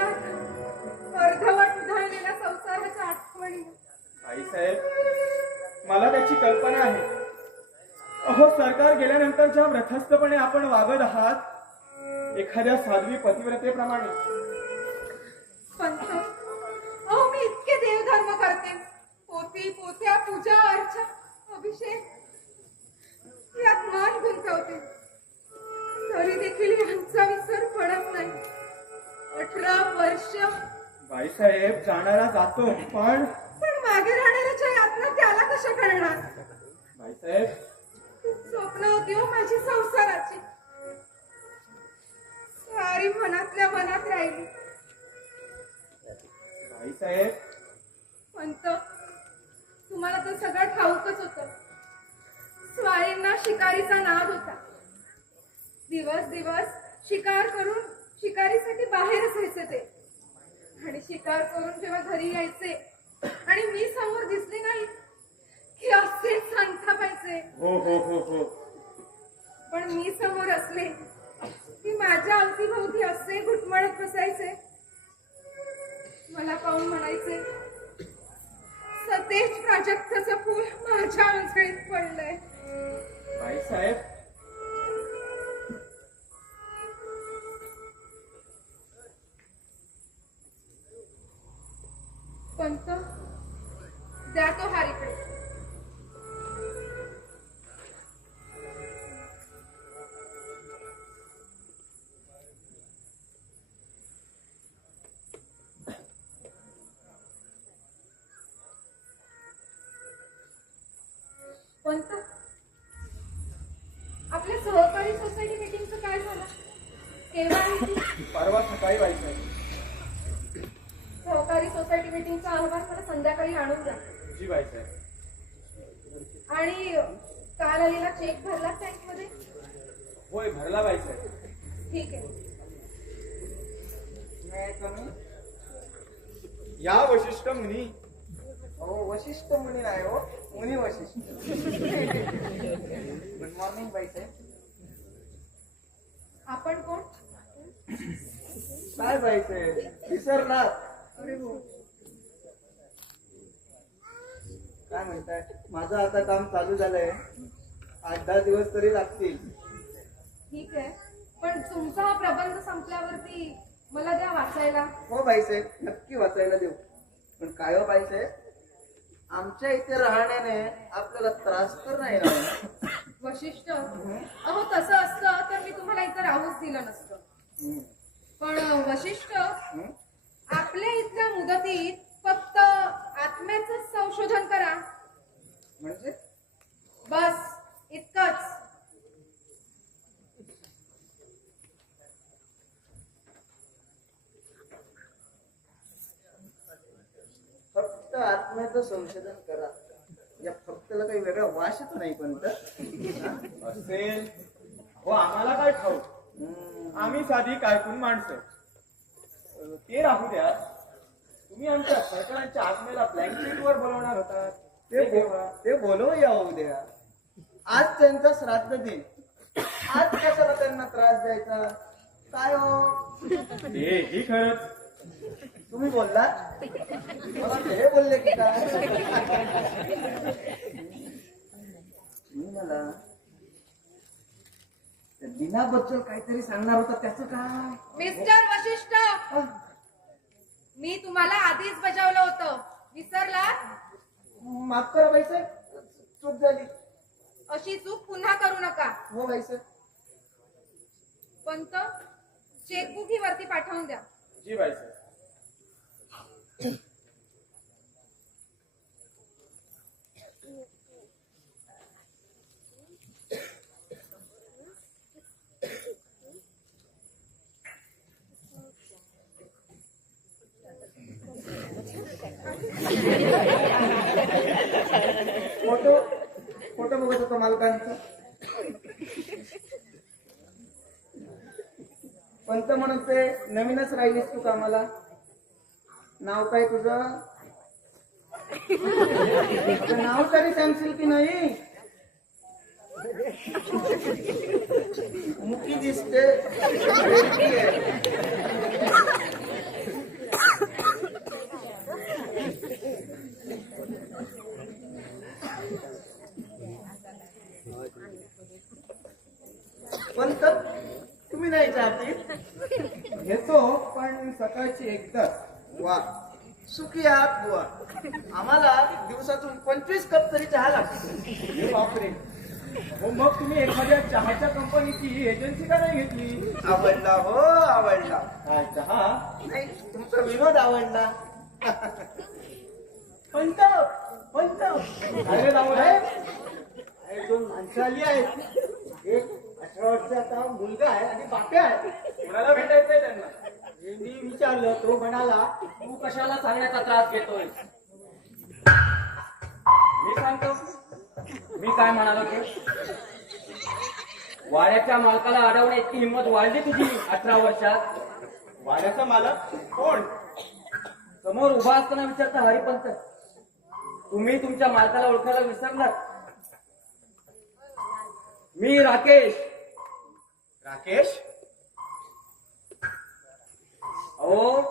अर्धवट उधळलेल्या संसाराच्या आठवणी. बाईसाहेब, मला त्याची कल्पना आहे. अहो सरकार गेल्यानंतर ज्या व्रथस्थपणे आपण वागत आहात, एखाद्या साध्वी पतिव्रतेप्रमाणे. पंत, अहो मी इतके देवधर्म करते. पोथी पोथ्या पूजा अर्चा अभिषेक यात मन गुंतवते. तरी देखील यांचा विसर पडत नाही. 18 वर्ष. बाईसाहेब, जाणारा जातो, पण मागे राहणाऱ्याच्या यातना त्याला कशा करणार? बाईसाहेब, स्वप्न होती हो माझी संसाराची. सारी मनातल्या मनात राहिली. बाईसाहेब, पंत, तुम्हाला तर सगळं ठाऊकच होतं. स्वारींना शिकारीचा नाद होता. दिवस दिवस शिकार करून शिकारीसाठी बाहेर असायचे ते. आणि शिकार करून जेव्हा घरी यायचे आणि मी समोर दिसली नाही की असे सांगता पाहिजे. हो हो हो हो. पण मी समोर असले की माझ्या अवतीभोवती असे घुटमळत बसायचे. मला पाहून म्हणायचे, सतेज प्राजक्ताचं फूल माझ्या अंजळीत पडलंय. बाईसाहेब, पंत, द्या तो हार इकडे. पंत, आपल्या सहकारी सोसायटी मीटिंगचं काय झालं? केव्हा आहे ती? परवा सकाळी बाईसाहेब. सहकारी सोसायटी मीटिंगचा अहवाल मला संध्याकाळी आणून द्या. जी बाईसाहेब. आणि काल आलेला चेक भरला बँकमध्ये? होय, भरला बाईसाहेब. ठीक आहे. नाही कमी. या वशिष्ठ मुनी. हो, वशिष्ठ मुनी नाही हो, मुनी वशिष्ठ. गुड मॉर्निंग बाईसाहेब. आपण कोण? काय बाईसाहेब, विसरलात? अरे हो. काय म्हणताय? माझं आता काम चालू झालंय, 8-10 दिवस तरी लागतील. ठीक आहे, पण तुमचा हा प्रबंध संपल्यावरती मला द्या वाचायला. हो बाईसाहेब, नक्की वाचायला देऊ. पण काय हो बाईसाहेब, आमच्या इथे राहण्याने आपल्याला त्रास तर नाही ना? वशिष्ठ, अहो तसं असतं तर मी तुम्हाला इथं राहूच दिलं नसतं. पण वशिष्ठ, आपल्या इथल्या मुदतीत फक्त आत्म्याचं संशोधन करा. म्हणजे बस इतकंच. फक्त आत्म्याचं संशोधन करा. या फक्तला काही वेगळा वाशच नाही पण असेल हो, आम्हाला काय ठाऊक. आम्ही साधी कायकून माणसं. ते राहू द्या. तुम्ही आमच्या सरकारांच्या आत्मेला ब्लँकेट वर बोलवणार होता ते बोलवूया उद्या. आज त्यांचा श्राद्ध दिन. आज कशाला त्यांना त्रास द्यायचा? काय हो, हे खरंच. तुम्ही बोलला, मला हे बोलले की काय? मी मला दिनाबद्दल काहीतरी सांगणार होता, त्याचं काय? मिस्टर वशिष्ठ, मी तुम्हाला आधीच बजावलं होतं, विसरला? माफ करा बाईसाहेब, चूक झाली. अशी चूक पुन्हा करू नका. हो बाईसाहेब. पंत, चेकबुक ही वरती पाठवून द्या. जी बाईसाहेब. फोटो बघत होतो मालकांचा. पंत म्हणते, नवीनच राहिलीस तू कामाला. नाव काय तुझं? नाव तरी सांगशील की नाही? मुकी दिसते. पंत, तुम्ही नाही चाहती? घेतो, पण सकाळची एकदाच. वा, सुखी आहात बुवा. आम्हाला दिवसातून 25 कप तरी चहा लागतो. हे बापरे. हो, मग तुम्ही एखाद्या चहाच्या कंपनीची एजन्सी का नाही घेतली? आवडला हो, आवडला. काय चहा? नाही, तुमचा विनोद आवडला. पंत पंत काय रे दामोदर? अरे, 2 माणसं आली आहेत. एक 18 वर्षाचा मुलगा आहे आणि बाप्या आहे. कोणाला भेटायचंय त्यांना? मी विचारलं, तो म्हणाला, तू कशाला सांगण्याचा त्रास घेतोय? मी सांगतो. मी काय म्हणालो ते? वाड्याच्या मालकाला अडवण्या इतकी हिंमत वाढली तुझी 18 वर्षात? वाड्याचा मालक कोण? समोर उभा असताना विचारता हरिपंत, तुम्ही तुमच्या मालकाला ओळखायला विसरलात? मी राकेश. राकेश? अहो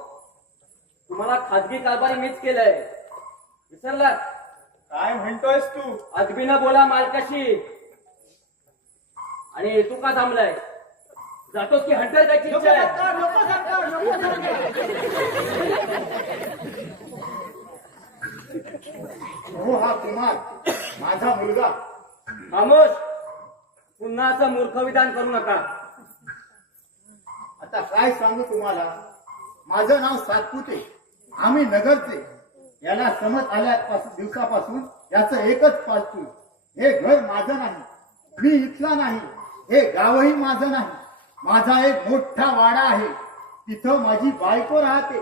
तुम्हाला खाजगी कारभारी मीच केलंय, विसरलात? काय म्हणतोयस तू? अदबीनं बोला मालकाशी. आणि तू का थांबलाय? जातोस की हंटर जायची इच्छा आहे? हो हा कुमार माझा मुलगा. खामोश, पुन्हा असं मूर्ख विधान करू नका. आता काय सांगू तुम्हाला, माझं नाव सातपुते, आम्ही नगरचे. याला समज आल्या दिवसापासून याचं एकच पालतू, हे घर माझं नाही, मी इथला नाही, हे गावही माझं नाही. माझा एक मोठा वाडा आहे, तिथं माझी बायको राहते.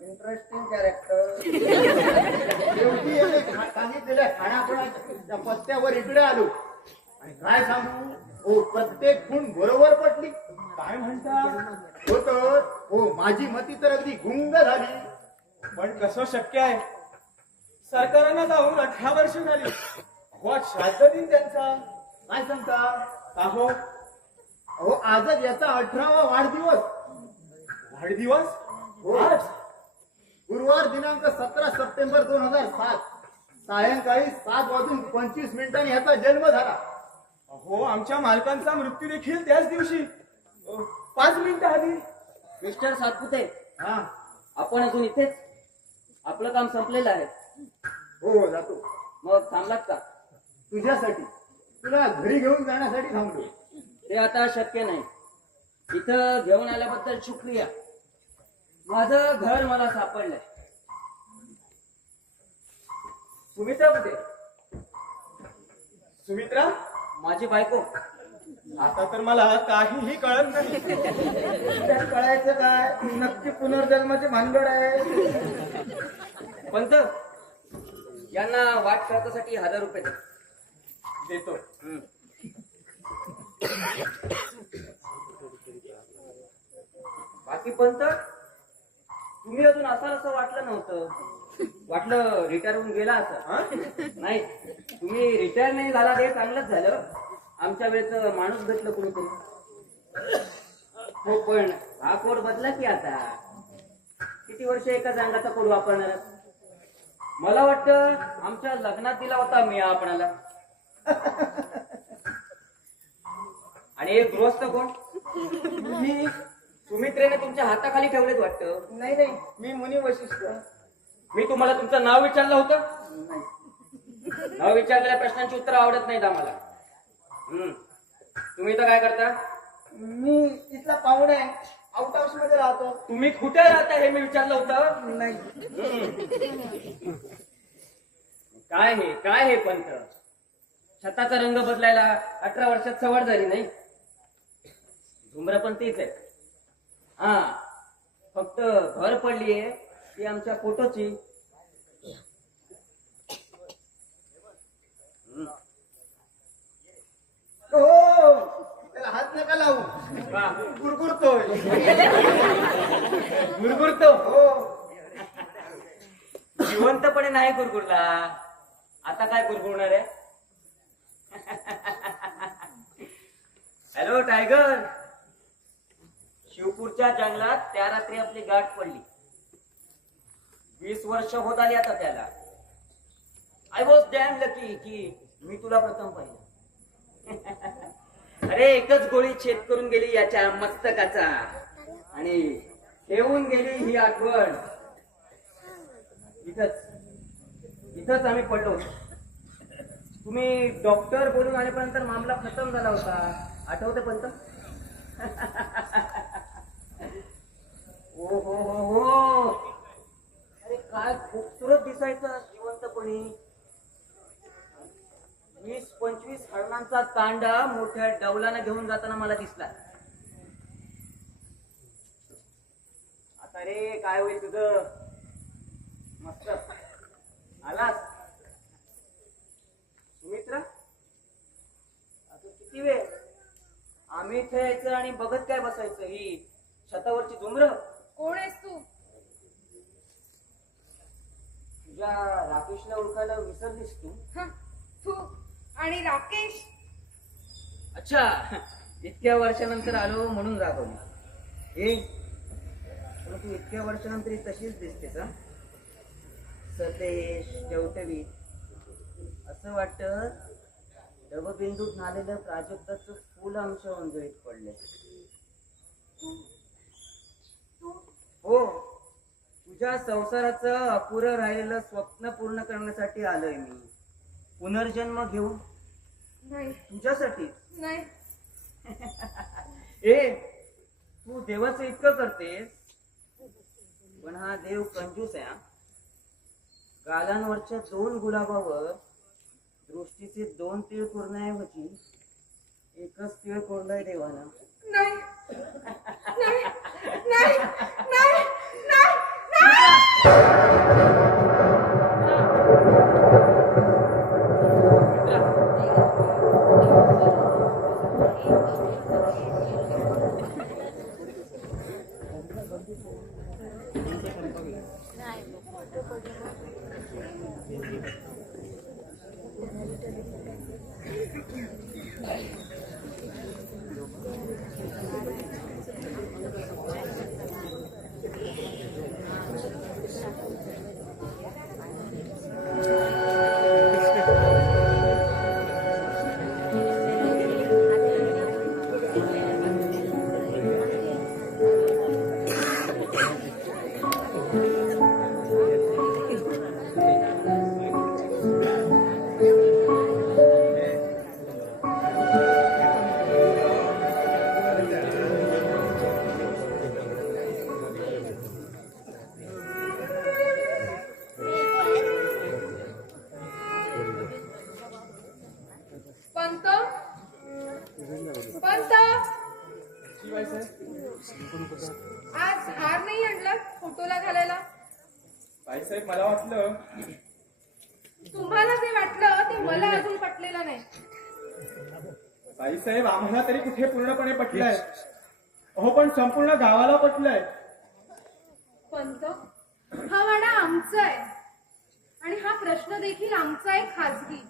Interesting character. शेवटी याने सांगितलेल्या खाण्यापिण्याच्या पत्त्यावर इकडे आलो आणि काय सांगू, हो प्रत्येक खूण बरोबर पटली. काय म्हणता? हो तर हो, माझी मती तर अगदी गुंग झाली. पण कसं शक्य आहे? सरकारांना जाऊन 18 वर्ष झाली. हो आज श्राद्ध दिन त्यांचा. काय सांगता? अहो अहो आजच याचा 18वा वाढदिवस. वाढदिवस हो. आज? गुरुवार दिनांक 17 सप्टेंबर 2007 सायंकाळी 7:25 याचा जन्म झाला. अहो आमच्या मालकांचा मृत्यू देखील त्याच दिवशी 5 मिनिटं आधी. मिस्टर सातपुते, हा आपण अजून इथेच? आपलं काम संपलेलं आहे. हो जातो. मग थांबलात का? तुझ्यासाठी, तुला घरी घेऊन जाण्यासाठी थांबलो. ते आता शक्य नाही. इथं घेऊन आल्याबद्दल शुक्रिया. माझं घर मला सापडलंय. सुमित्रा कुठे? सुमित्रा, माझी बायको. आता तर मला काहीही कळत नाही. त्यात कळायचं काय, नक्की पुनर्जन्माची भानगड आहे. पंत, यांना वाट खर्चासाठी 1000 रुपये दे. देतो. बाकी पंत, तुम्ही अजून असाल असं वाटलं नव्हतं. वाटलं रिटायर होऊन गेला असं. हा? नाही, तुम्ही रिटायर नाही झाला ते चांगलंच झालं. आमच्या वेळेच माणूस भेटलं कोणीतरी. हो पण हा कोड बदला की आता. किती वर्ष एका अंगाचा कोड वापरणार? मला वाटतं आमच्या लग्नात दिला होता मी आपणाला. आणि एक गृहस्थ कोण? मी सुमित्रेने तुमच्या हाताखाली ठेवलेत वाटतं. नाही नाही, मी मुनी वशिष्ठ. मी तुम्हाला तुमचं नाव विचारलं होतं. नाव विचारलेल्या प्रश्नांची उत्तर आवडत नाहीत आम्हाला. तुम्ही तर काय करता? मी इथला पाहुणा आहे, आउट हाऊस मध्ये राहतो. तुम्ही कुठे राहता हे मी विचारलं होतं. नाही, काय हे पंत? छताचा रंग बदलायला 18 वर्षात सवड झाली नाही. झुमरा पण तीच आहे. हा, फक्त भर पडलीये ती आमच्या फोटोची. हो त्याला हात नका लावू, गुरगुरतोय. गुरगुरतो? हो, जिवंतपणे नाही गुरगुरला. आता काय गुरगुरणार आहे? Hello tiger. शिवपूरच्या जंगलात त्या रात्री आपली गाठ पडली. 20 वर्ष होत आली आता त्याला. आय वॉज डॅम लकी की मी तुला प्रथम पाहिलं. अरे एकच गोळी छेद करून गेली याच्या मस्तकाचा आणि ठेवून गेली ही आठवण. इथंच आम्ही पडलो. तुम्ही डॉक्टर बोलून आल्यापर्यंत मामला खतम झाला होता. आठवते पंत? हो हो हो हो. अरे काय खूपसूरत दिसायचं जिवंतपणी. 20-25 हरणांचा तांडा मोठ्या डौलानं घेऊन जाताना मला दिसला. आता रे काय होईल तुझं? मस्त आलास सुमित्रा. आता किती वेळ आम्ही इथे यायचं आणि बघत काय बसायचं? ही छतावरची झुमर. कोण आहेस तू? तुझ्या राकेशला ओळखायला विसरलीस तू? हं, तू आणि राकेश. अच्छा, इतक्या वर्षानंतर आलो म्हणून रागवली. हे पण तू इतक्या वर्षानंतर तशीच दिसतेस हा. सतेज टवटवीत असं वाटतं डबबिंदूत नालेलं प्राजक्ताचं फुल आमच्या अंजळीत पडले. हो, तुझ्या संसाराचं अपुरं राहिलेलं स्वप्न पूर्ण करण्यासाठी आलोय मी. पुनर्जन्म घेऊन नाही तुझ्यासाठी. नाही ए तू देवाचं इतकं करतेस, पण हा देव कंजूस आहे हा. गालांवरच्या 2 गुलाबावर दृष्टीचे 2 तीळ कोरण्याऐवजी एकच तीळ कोरलाय देवानं. नाही नाही नाही नाही नाही नाही पंत पंत जी बाईसाहेब. आज हार नाही आणला फोटोला घालायला. बाईसाहेब मला वाटलं तुम्हाला जे वाटलं ते मला अजून पटलेलं नाही. बाईसाहेब आम्हाला तरी कुठे पूर्णपणे पटलंय. अहो पण संपूर्ण गावाला पटलंय. पंत हा वाडा आमचा आहे आणि हा प्रश्न देखील आमचा आहे खाजगी.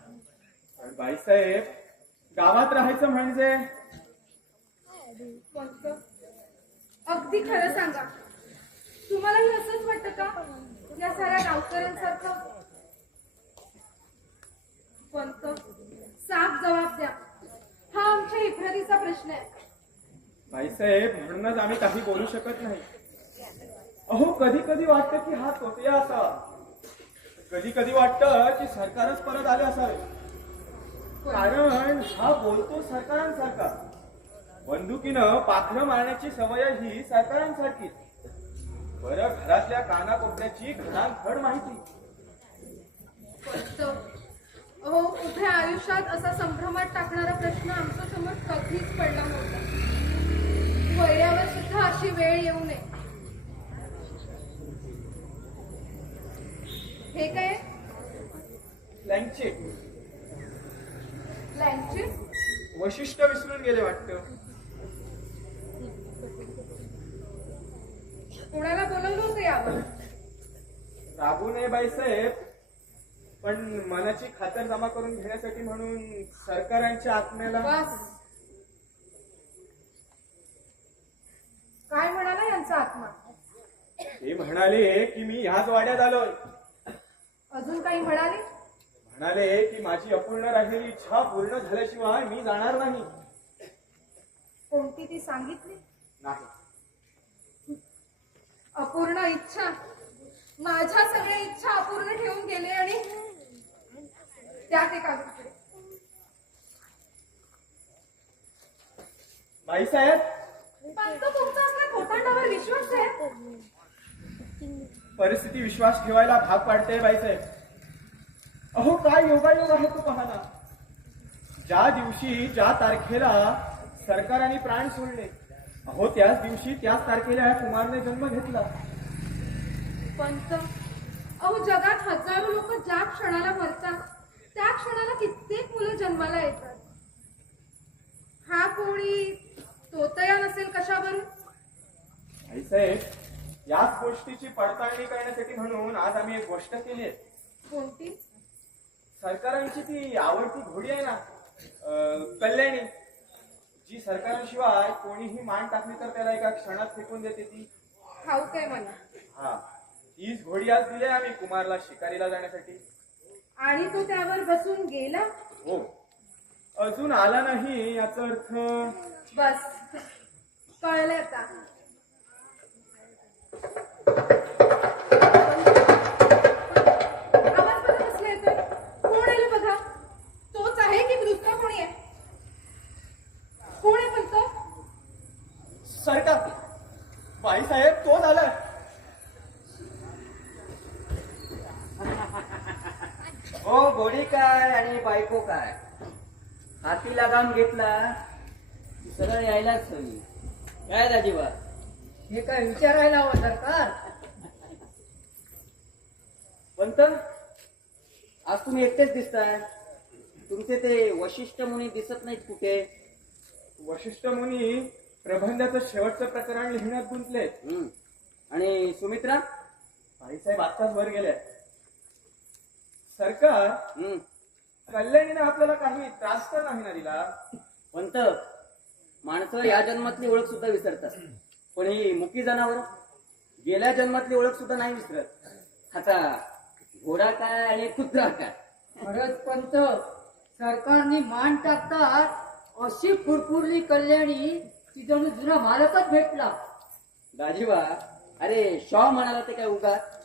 पण बाईसाहेब गावात राहायचं म्हणजे पंत अगदी खरं सांगा, तुम्हालाही असंच वाटतं का या साऱ्या गावकऱ्यांसारखं? पंत साफ जबाब द्या, हा आमच्या इफ्रातीचा प्रश्न आहे. बाईसाहेब म्हणूनच आम्ही काही बोलू शकत नाही. अहो कधी कधी वाटतं की हा तोतया असावा, कधी कधी वाटतं की सरकारच परत आले असावे. कारण हा बोलतो सरकारांसारखा. बंदुकीनं पाखरं मारण्याची सवय ही सरकारांसारखीच. बरं घरातल्या कानाकोपऱ्याची घडांखड माहिती. पंत अहो उभ्या आयुष्यात असा संभ्रमात टाकणारा प्रश्न आमच्या समोर कधीच पडला नव्हता. वैऱ्यावर सुद्धा अशी वेळ येऊ नये. हे काय? Blank cheque. लँचे वशिष्ठ विसरून गेले वाटतं. कोणाला बोलवलं होतं यावर? राबू नये बाईसाहेब, पण मनाची खातर जमा करून घेण्यासाठी म्हणून सरकारांच्या आत्म्याला. बस. काय म्हणाला यांचा आत्मा? ते म्हणाले की मी ह्याच वाड्यात आलोय. अजून काही म्हणाले? म्हणाले की माझी अपूर्ण राहिलेली इच्छा पूर्ण झाल्याशिवाय मी जाणार नाही. कोणती ती सांगितली? नाही. अपूर्ण इच्छा? माझ्या सगळ्या इच्छा अपूर्ण ठेवून गेले आणि त्यात एक कागदपत्र. बाईसाहेब पण तो तुमचा आपल्या खोटांडावर विश्वास आहे. परिस्थिती विश्वास ठेवायला भाग पाडते बाईसाहेब. अहो काय योगायोग आहे तो पहा ना. ज्या दिवशी ज्या तारखेला सरकाराने प्राण सोडले, अहो त्याच दिवशी त्याच तारखेला ह्या कुमारने जन्म घेतला. पंत अहो जगात हजारो लोक ज्या क्षणाला मरतात त्या क्षणाला कित्येक मुलं जन्माला येतात. हा कोणी तोतया नसेल कशावरून? बाईसाहेब याच गोष्टीची पडताळणी करण्यासाठी म्हणून आज आम्ही एक गोष्ट केली आहे. कोणती? सरकारांची ती आवडती घोडी आहे ना, कल्याणी, जी सरकारांशिवाय कोणीही मान टाकली तर त्याला एका क्षणात फेकून देते ती. ठाऊक आहे मला. हा, हीच घोडी आज दिली आम्ही कुमारला शिकारीला जाण्यासाठी. आणि तो त्यावर बसून गेला. हो, अजून आला नाही याचा अर्थ. बस कळलं आता. आवाज बघा कसला येतोय. कोण आलं बघा. तोच आहे की दुसरा कोणी आहे. कोण आहे पण तो. सरकार, बाईसाहेब तो झालाय. हो, घोडी काय आणि बायको काय, हाती लगाम घेतला की सरळ यायलाच हवी. काय दाजीबा? हे काय विचारायला हवं सरकार. पंत, आज तुम्ही एकटेच दिसताय. तुमचे ते वशिष्ठ मुनी दिसत नाहीत कुठे. वशिष्ठ मुनी प्रबंधाचं शेवटचं प्रकरण लिहिण्यात गुंतले. आणि सुमित्रा? बाईसाहेब आत्ताच वर गेले. सरकार, हम्म. कल्याणीने आपल्याला काही त्रास तर नाही ना दिला. पंत, माणसं या जन्मातली ओळख सुद्धा विसरतात, पण ही मुकी जनावर गेल्या जन्मातली ओळख सुद्धा नाही विसरत. आता घोडा काय आणि कुत्रा काय. खरंच पंत, सरकारने मान टाकतात अशी फुरफुरली कल्याणी ती जणू जुना मालकच भेटला. दाजीबा, अरे शॉ म्हणाला ते काय उगाच.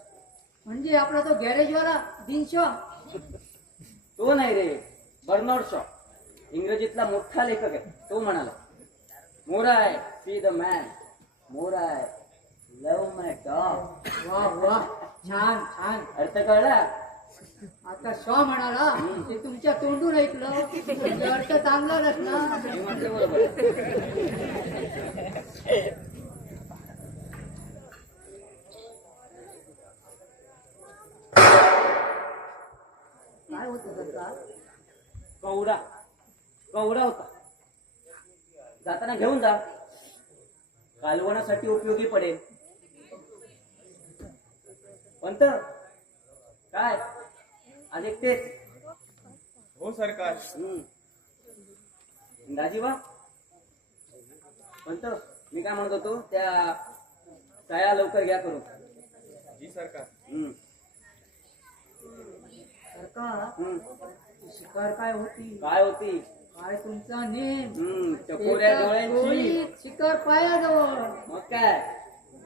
म्हणजे आपला तो गॅरेजवाला दिनशॉ. तो नाही रे, बर्नार्ड शॉ, इंग्रजीतला मोठा लेखक आहे. तो म्हणाला, more I see the man, more I love my dog. वा वा, छान छान. अर्थ कळला? आता शॉ म्हणाला ते तुमच्या तोंडून ऐकलं म्हणजे अर्थ चांगला नसणार. हे मात्र बरोबर. काय होतं सरकार. कवडा कवडा होता. जाताना घेऊन जा, कालवणासाठी उपयोगी पडेल. पंत, काय आज एकटेच? हो सरकार. दाजीबा, पंत, मी काय म्हणत होतो, त्या साया लवकर घ्या करू. जी सरकार. सरकार, शिकार काय होती. काय होती? काय तुमचा नेम. चकोऱ्या एका डोळ्यांची. गोळीत शिकार पायाजवळ. मग काय,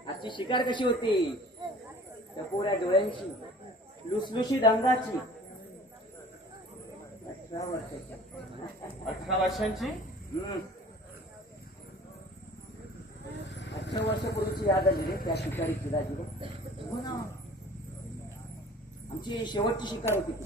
आजची शिकार कशी होती? चकोऱ्या डोळ्यांची, लुसलुशीत अंगाची. 18 वर्षाची. 18 वर्षांची. 18 वर्षापूर्वीची याद आली रे त्या शिकारीची दाजीबा. हो ना. आमची शेवटची शिकार होती ती.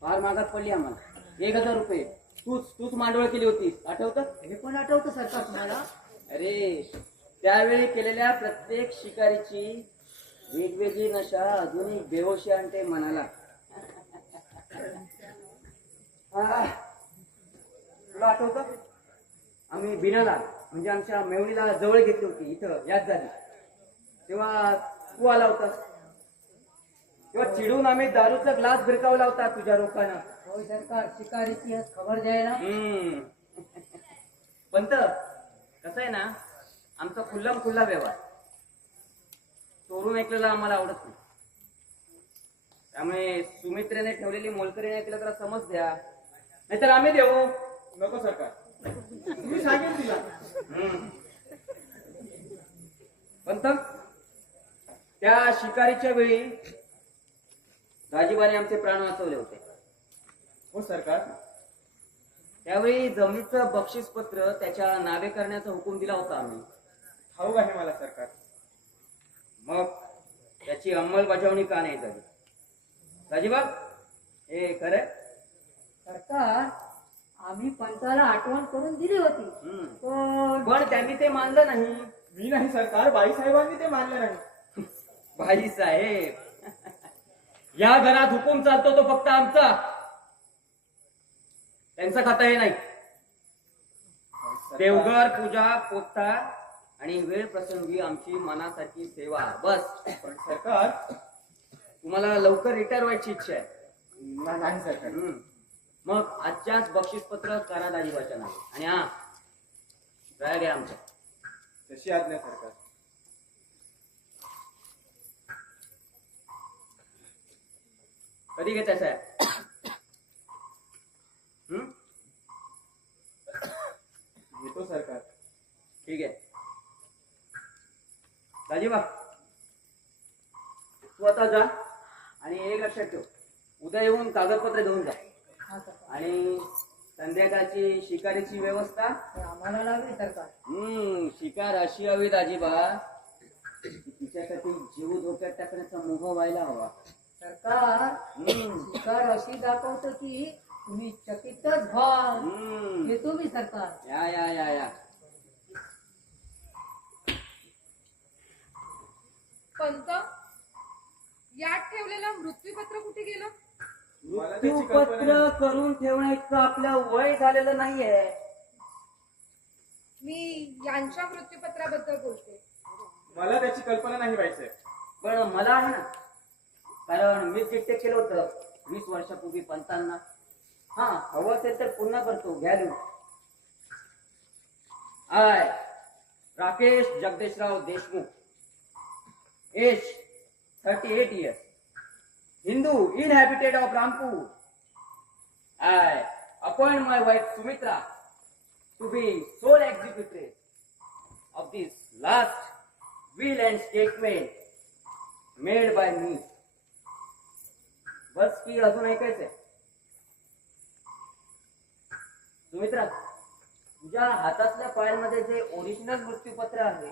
फार मागात पडली आम्हाला. 1000 रुपये. तूच मांडवळ केली होतीस, आठवतं? हे पण आठवतं सरकार तुम्हाला. अरे, त्यावेळी केलेल्या प्रत्येक शिकारीची वेगवेगळी नशा अजूनही बेहोशी आणते मनाला. तुला आठवतं? आम्ही बिनाला म्हणजे आमच्या मेवणीला जवळ घेतली होती इथं याच झाली. तेव्हा तू आला होतास. तेव्हा चिडून आम्ही दारूचा ग्लास भिरकावला होता तुझ्या रोखानं. होय सरकार, शिकारीची खबर द्यायला. पंत, कसं आहे ना, आमचा खुल्लाम खुल्ला व्यवहार. चोरून ऐकलेला आम्हाला आवडत नाही. त्यामुळे सुमित्रेने ठेवलेली मोलकरी नाही तिला जरा समज द्या, नाहीतर आम्ही देऊ. नको सरकार, तुम्ही सांगेल तिला. पंत, त्या शिकारीच्या वेळी दाजीबाने आमचे प्राण वाचवले होते. हो सरकार. त्यावेळी जमिनीचं बक्षीसपत्र त्याच्या नावे करण्याचा हुकूम दिला होता आम्ही. ठाऊक आहे मला सरकार. मग त्याची अंमलबजावणी का नाही झाली? दाजीबा, हे खरंय? सरकार, आम्ही पंचाला आठवण करून दिली होती, पण त्यांनी ते मानलं नाही. मी नाही सरकार, बाईसाहेबांनी ते मानलं नाही. भाई साहेब, या घरात हुकूम चालतो तो फक्त आमचा, त्यांचं खाता हे नाही. देवघर, पूजा, पोथा आणि वेळ प्रसंगी आमची मनासारखी सेवा, बस. पण सरकार, तुम्हाला लवकर रिटायर व्हायची इच्छा आहे? नाही सरकार. मग आजच्याच बक्षीसपत्र करा दाजीबाच्या नावे. आणि हा, काय घ्या आमच्या. तशी आज्ञा सरकार. कधी घेताय साहेब? हं? घेतो सरकार. ठीक आहे. दाजीबा, तू आता जा आणि एक लक्षात ठेव, उद्या येऊन कागदपत्र घेऊन जा. हा सरकार. आणि संध्याकाळची शिकारीची व्यवस्था. ते आम्हाला लागली सरकार. शिकार अशी हवी दाजीबा, तिच्यासाठी जीव धोक्यात टाकण्याचा मोह व्हायला हवा. सरकार हम्म. शिकार अशी दाखवतो की तुम्ही चकितच व्हाल. हम्म. येतो मी सरकार. या या या या. पंत, यात ठेवलेलं मृत्यूपत्र कुठे गेलं? मला त्याची कल्पना मृत्यूपत्र नाही. करून ठेवण्याचं आपलं वय झालेलं नाहीये. मी यांच्या मृत्यूपत्राबद्दल बोलते. मला त्याची कल्पना नाही व्हायचंय. पण मला आहे ना, कारण मी डिटेक्ट केलं होतं 20 वर्षापूर्वी पंतांना. हा, हवं असेल तर पुन्हा करतो, घ्या लिहून. I Rakesh Jagdishrao Deshmukh, age 38 years, Hindu, inhabited of Rampur. I appoint my wife Sumitra to be sole executrix of this last will and statement made by me. बस की अजून ऐकायचंय? सुमित्रा, तुझ्या हातातल्या फाईल मध्ये जे ओरिजिनल मृत्यूपत्र आहे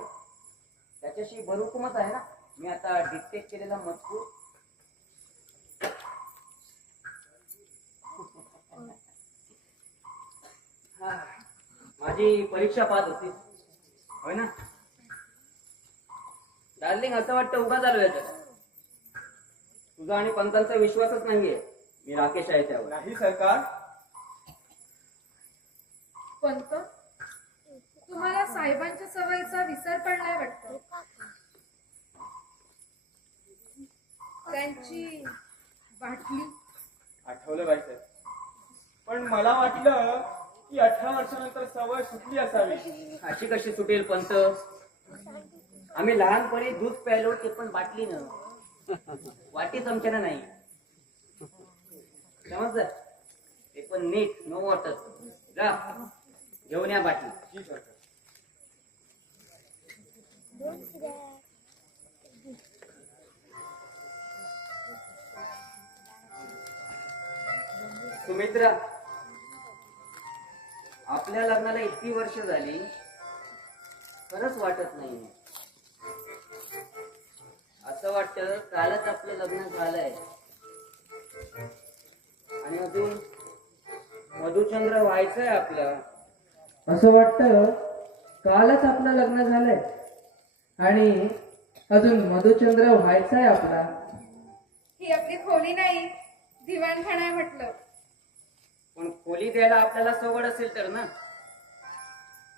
त्याच्याशी बरोकुमच आहे ना मी आता डिटेक्ट केलेला मजकूर? हा, माझी परीक्षा पाहत होती होय ना डार्लिंग? असं वाटतं उगा झालो याच्यात. तुझा आणि पंतांचा विश्वासच नाहीये. मी राकेश आहे त्यावर. नाही सरकार. पंत, तुम्हाला साहेबांच्या सवयीचा विसर पडलाय वाटतं. त्यांची बाटली. आठवलं पाहिजे. पण मला वाटलं की 18 वर्षानंतर सवय सुटली असावी. अशी कशी सुटेल पंत? आम्ही लहानपणी दूध प्यायलो, ते पण बाटलीनं, वाटी चमच्यानं नाही. समजलं? ते पण नीट, नो वॉटर. जा घेऊन या बाटली. जी सरकार. सुमित्रा, आपल्या लग्नाला इतकी वर्ष झाली, खरंच वाटत नाही. असं वाटतं कालच आपलं लग्न झालंय आणि अजून मधुचंद्र व्हायचंय आपलं. असं वाटतं कालच आपलं लग्न झालंय आणि अजून मधुचंद्र व्हायचंय आपला. ही आपली खोली नाही, दिवाणखाना आहे म्हटलं. पण खोली द्यायला आपल्याला सवड असेल तर ना,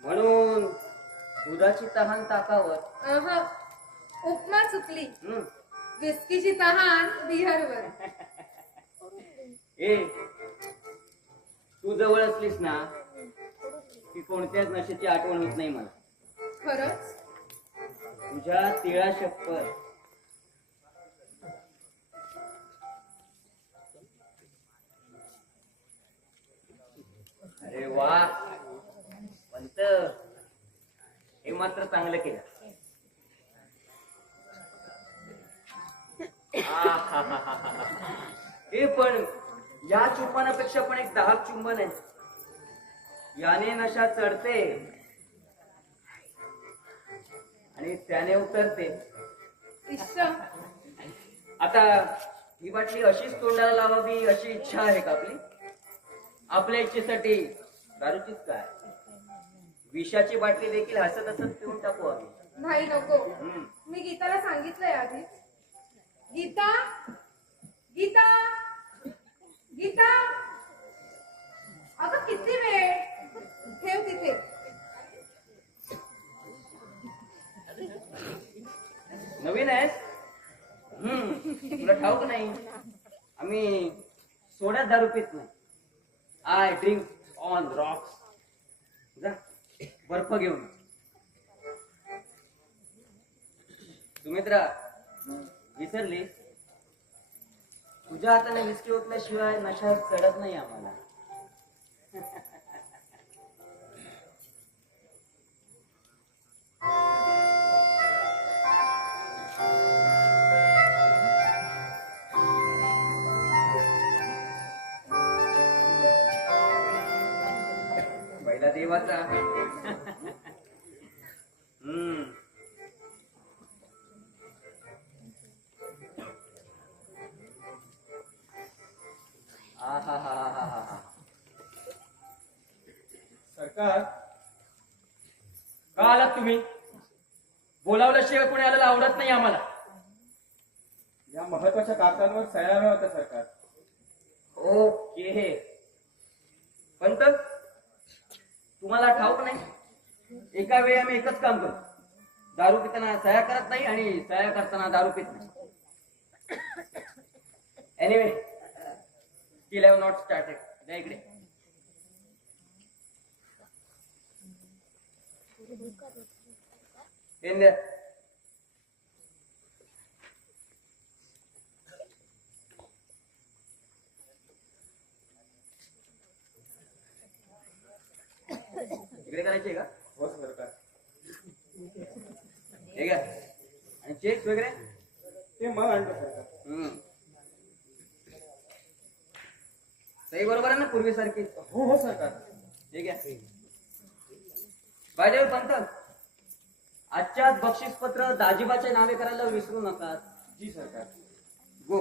म्हणून दुधाची तहान ताकावर. अहं, उपमा चुकली. हम्म. विस्कीची तहान बिहारवर. ए, तू जवळ असलीस ना की कोणत्याच नशेची आठवण होत नाही मला. खरंच? तुझ्या तिळा शपथ. अरे वा पंत, हे मात्र चांगलं केलं. हे पण या चुंबनापेक्षा पण एक दाहक चुंबन आहे. याने नशा चढते आणि त्याने उतरते. इश्श, आता ही बाटली अशीच तोंडाला लावावी अशी इच्छा आहे का आपली? आपल्या इच्छेसाठी दारूचीच काय, विषाची बाटली देखील हसत हसत पिऊन टाकू आम्ही. नाही नको. हम्म. मी गीताला सांगितलंय आधीच. गीता, गीता, गीता, अगं किती वेळ? ठेव तिथे. नवीन आहेस? तुला ठाऊक नाही, आम्ही सोड्यात दारू पित नाही. I drink on Roxx. जा बर्फ घेऊन. सुमित्रा विसरली तुझ्या हाताने विस्की ओतल्याशिवाय नशा चढत नाही आम्हाला. पहिला देवाचा. आहाहाहाहा. सरकार, का आलात तुम्ही? बोलावल्याशिवाय कोणी आलेलं आवडत नाही आम्हाला. या महत्वाच्या कागदांवर सह्या हव्या होत्या सरकार. ओके. पंत तुम्हाला ठाऊक नाही एका वेळी आम्ही एकच काम करतो. दारू पिताना सह्या करत नाही आणि सह्या करताना दारू पित नाही. Anyway still have not started. द्या इकडे. पेन द्या. इकडे करायचे का? हो सरकार. हे घ्या. आणि चेक्स वगैरे ते मग आणतो सरकार. सही बरोबर आहे ना पूर्वीसारखी? हो हो सरकार. ठीक आहे. बायदेव पंत आजच्याच बक्षीसपत्र दाजीबाचे नावे करायला विसरू नका. जी सरकार. गो.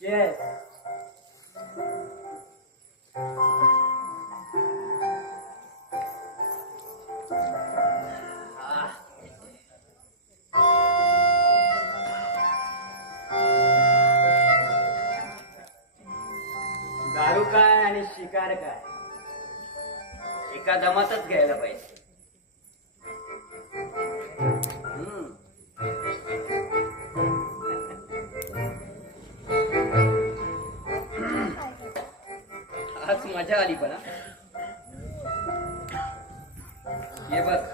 Cheers. दारू काय आणि शिकार काय एका दमातच घ्यायला पाहिजे. आज मजा आली पण. ये बस.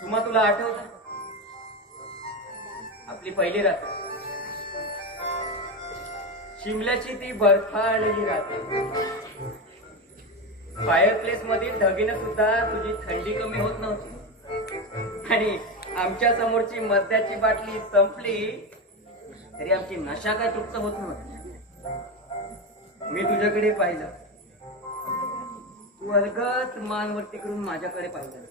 तुम्हा तुला आठवत आपली पहिली रात्र शिमल्याची ती बर्फाळलेली रात्र. फायरप्लेस मधील ढगीनं सुद्धा तुझी थंडी कमी होत नव्हती आणि आमच्या समोरची मद्याची बाटली संपली तरी आमची नशा काय तृप्त होत नव्हती. मी तुझ्याकडे पाहिलं. तू अलगद मानवरती करून माझ्याकडे पाहिलं.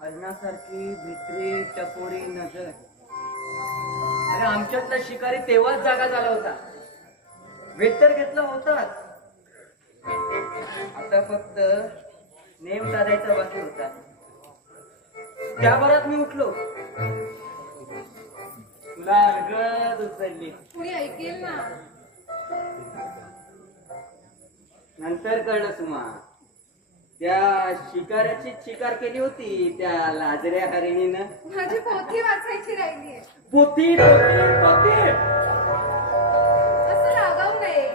हरणासारखी भित्री टपोरी नजर. अरे आमच्यातला शिकारी तेव्हाच जागा झाला होता. वेट तर घेतला होताच. आता फक्त नेम साधायचा बाकी होता. त्या भरात मी उठलो. तुला अर्गद उचलली. कुणी ऐकेल ना. नंतर कळलं सुमा त्या शिकाऱ्याची शिकार केली होती त्या लाजऱ्या हरिणीनं. माझी पोथी वाचायची राहिलीये. पोथी पोथी पोथी. असं रागावू नये.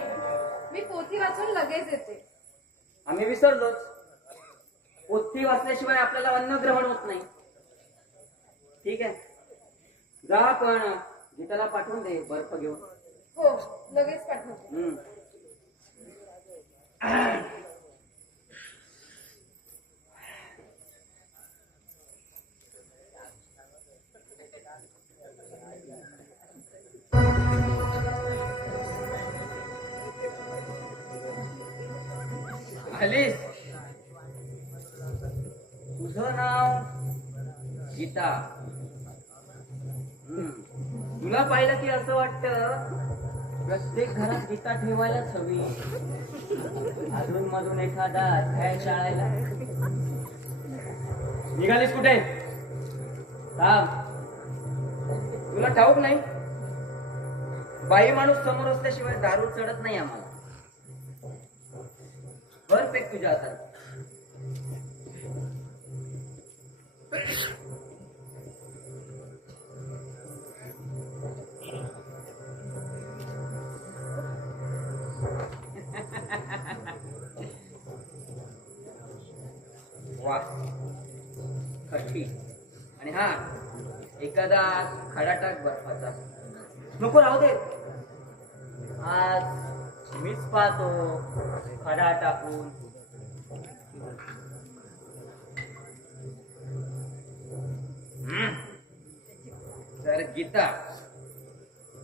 मी पोथी वाचून लगेच येते. आम्ही विसरलोच. पोथी वाचल्याशिवाय आपल्याला अन्न ग्रहण होत नाही. ठीक आहे जा पण गीताला पाठवून दे बर्फ घेऊन. हो लगेच पाठवते. आलीस. तुझं नाव गीता. तुला पाहिलं की असं वाटतं प्रत्येक घरात गीता ठेवायलाच हवी. अधून मधून एखादा अध्याय शाळेला. निघालीस कुठे? थांब. तुला ठाऊक नाही बाई माणूस समोर असल्याशिवाय दारू चढत नाही आम्हाला. भर पेक तुझ्या हातात. वा खट्टी आणि हा एखादा खडाटाक बर्फाचा नको राहू दे आज मीच पाहतो खडा टाकून तर गीता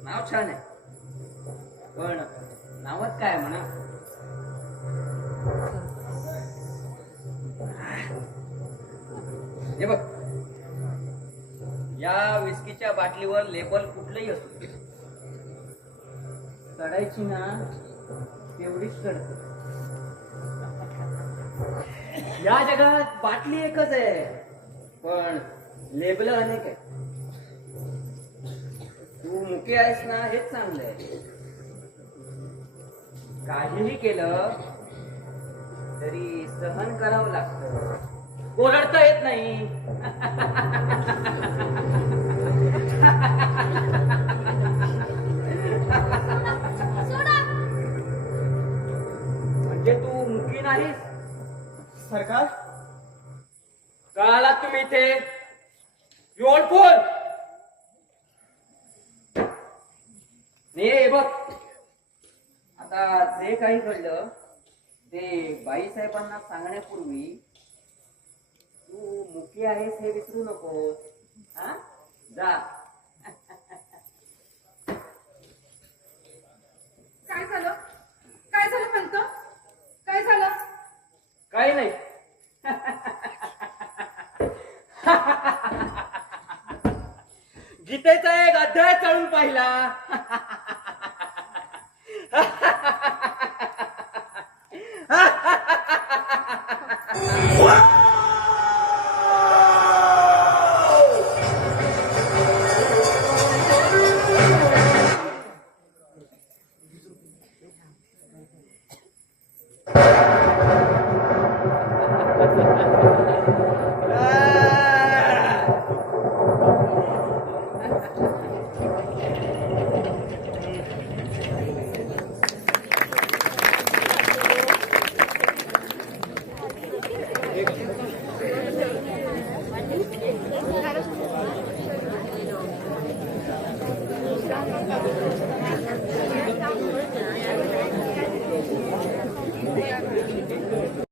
नाव छान आहे पण नावात काय म्हणा हे बघ या विस्कीच्या बाटलीवर लेबल कुठलंही असू दे चढायची ना तेवढीच चढते या जगात बाटली एकच आहे पण लेबल अनेक आहे तू मुके आहेस ना हेच चांगलं आहे काहीही केलं तरी सहन करावं लागतं ओरडता येत नाही म्हणजे तू मुकी नाहीस सरकार का आलात तुम्ही इथे योड बोल हे बघ आता जे काही घडलं ते बाईसाहेबांना सांगण्यापूर्वी तू मुकी आहेस हे विसरू नकोस हा जा काय झालं काय झालं पंत काय झालं काही नाही गीतेचा एक अध्याय चढून पाहिला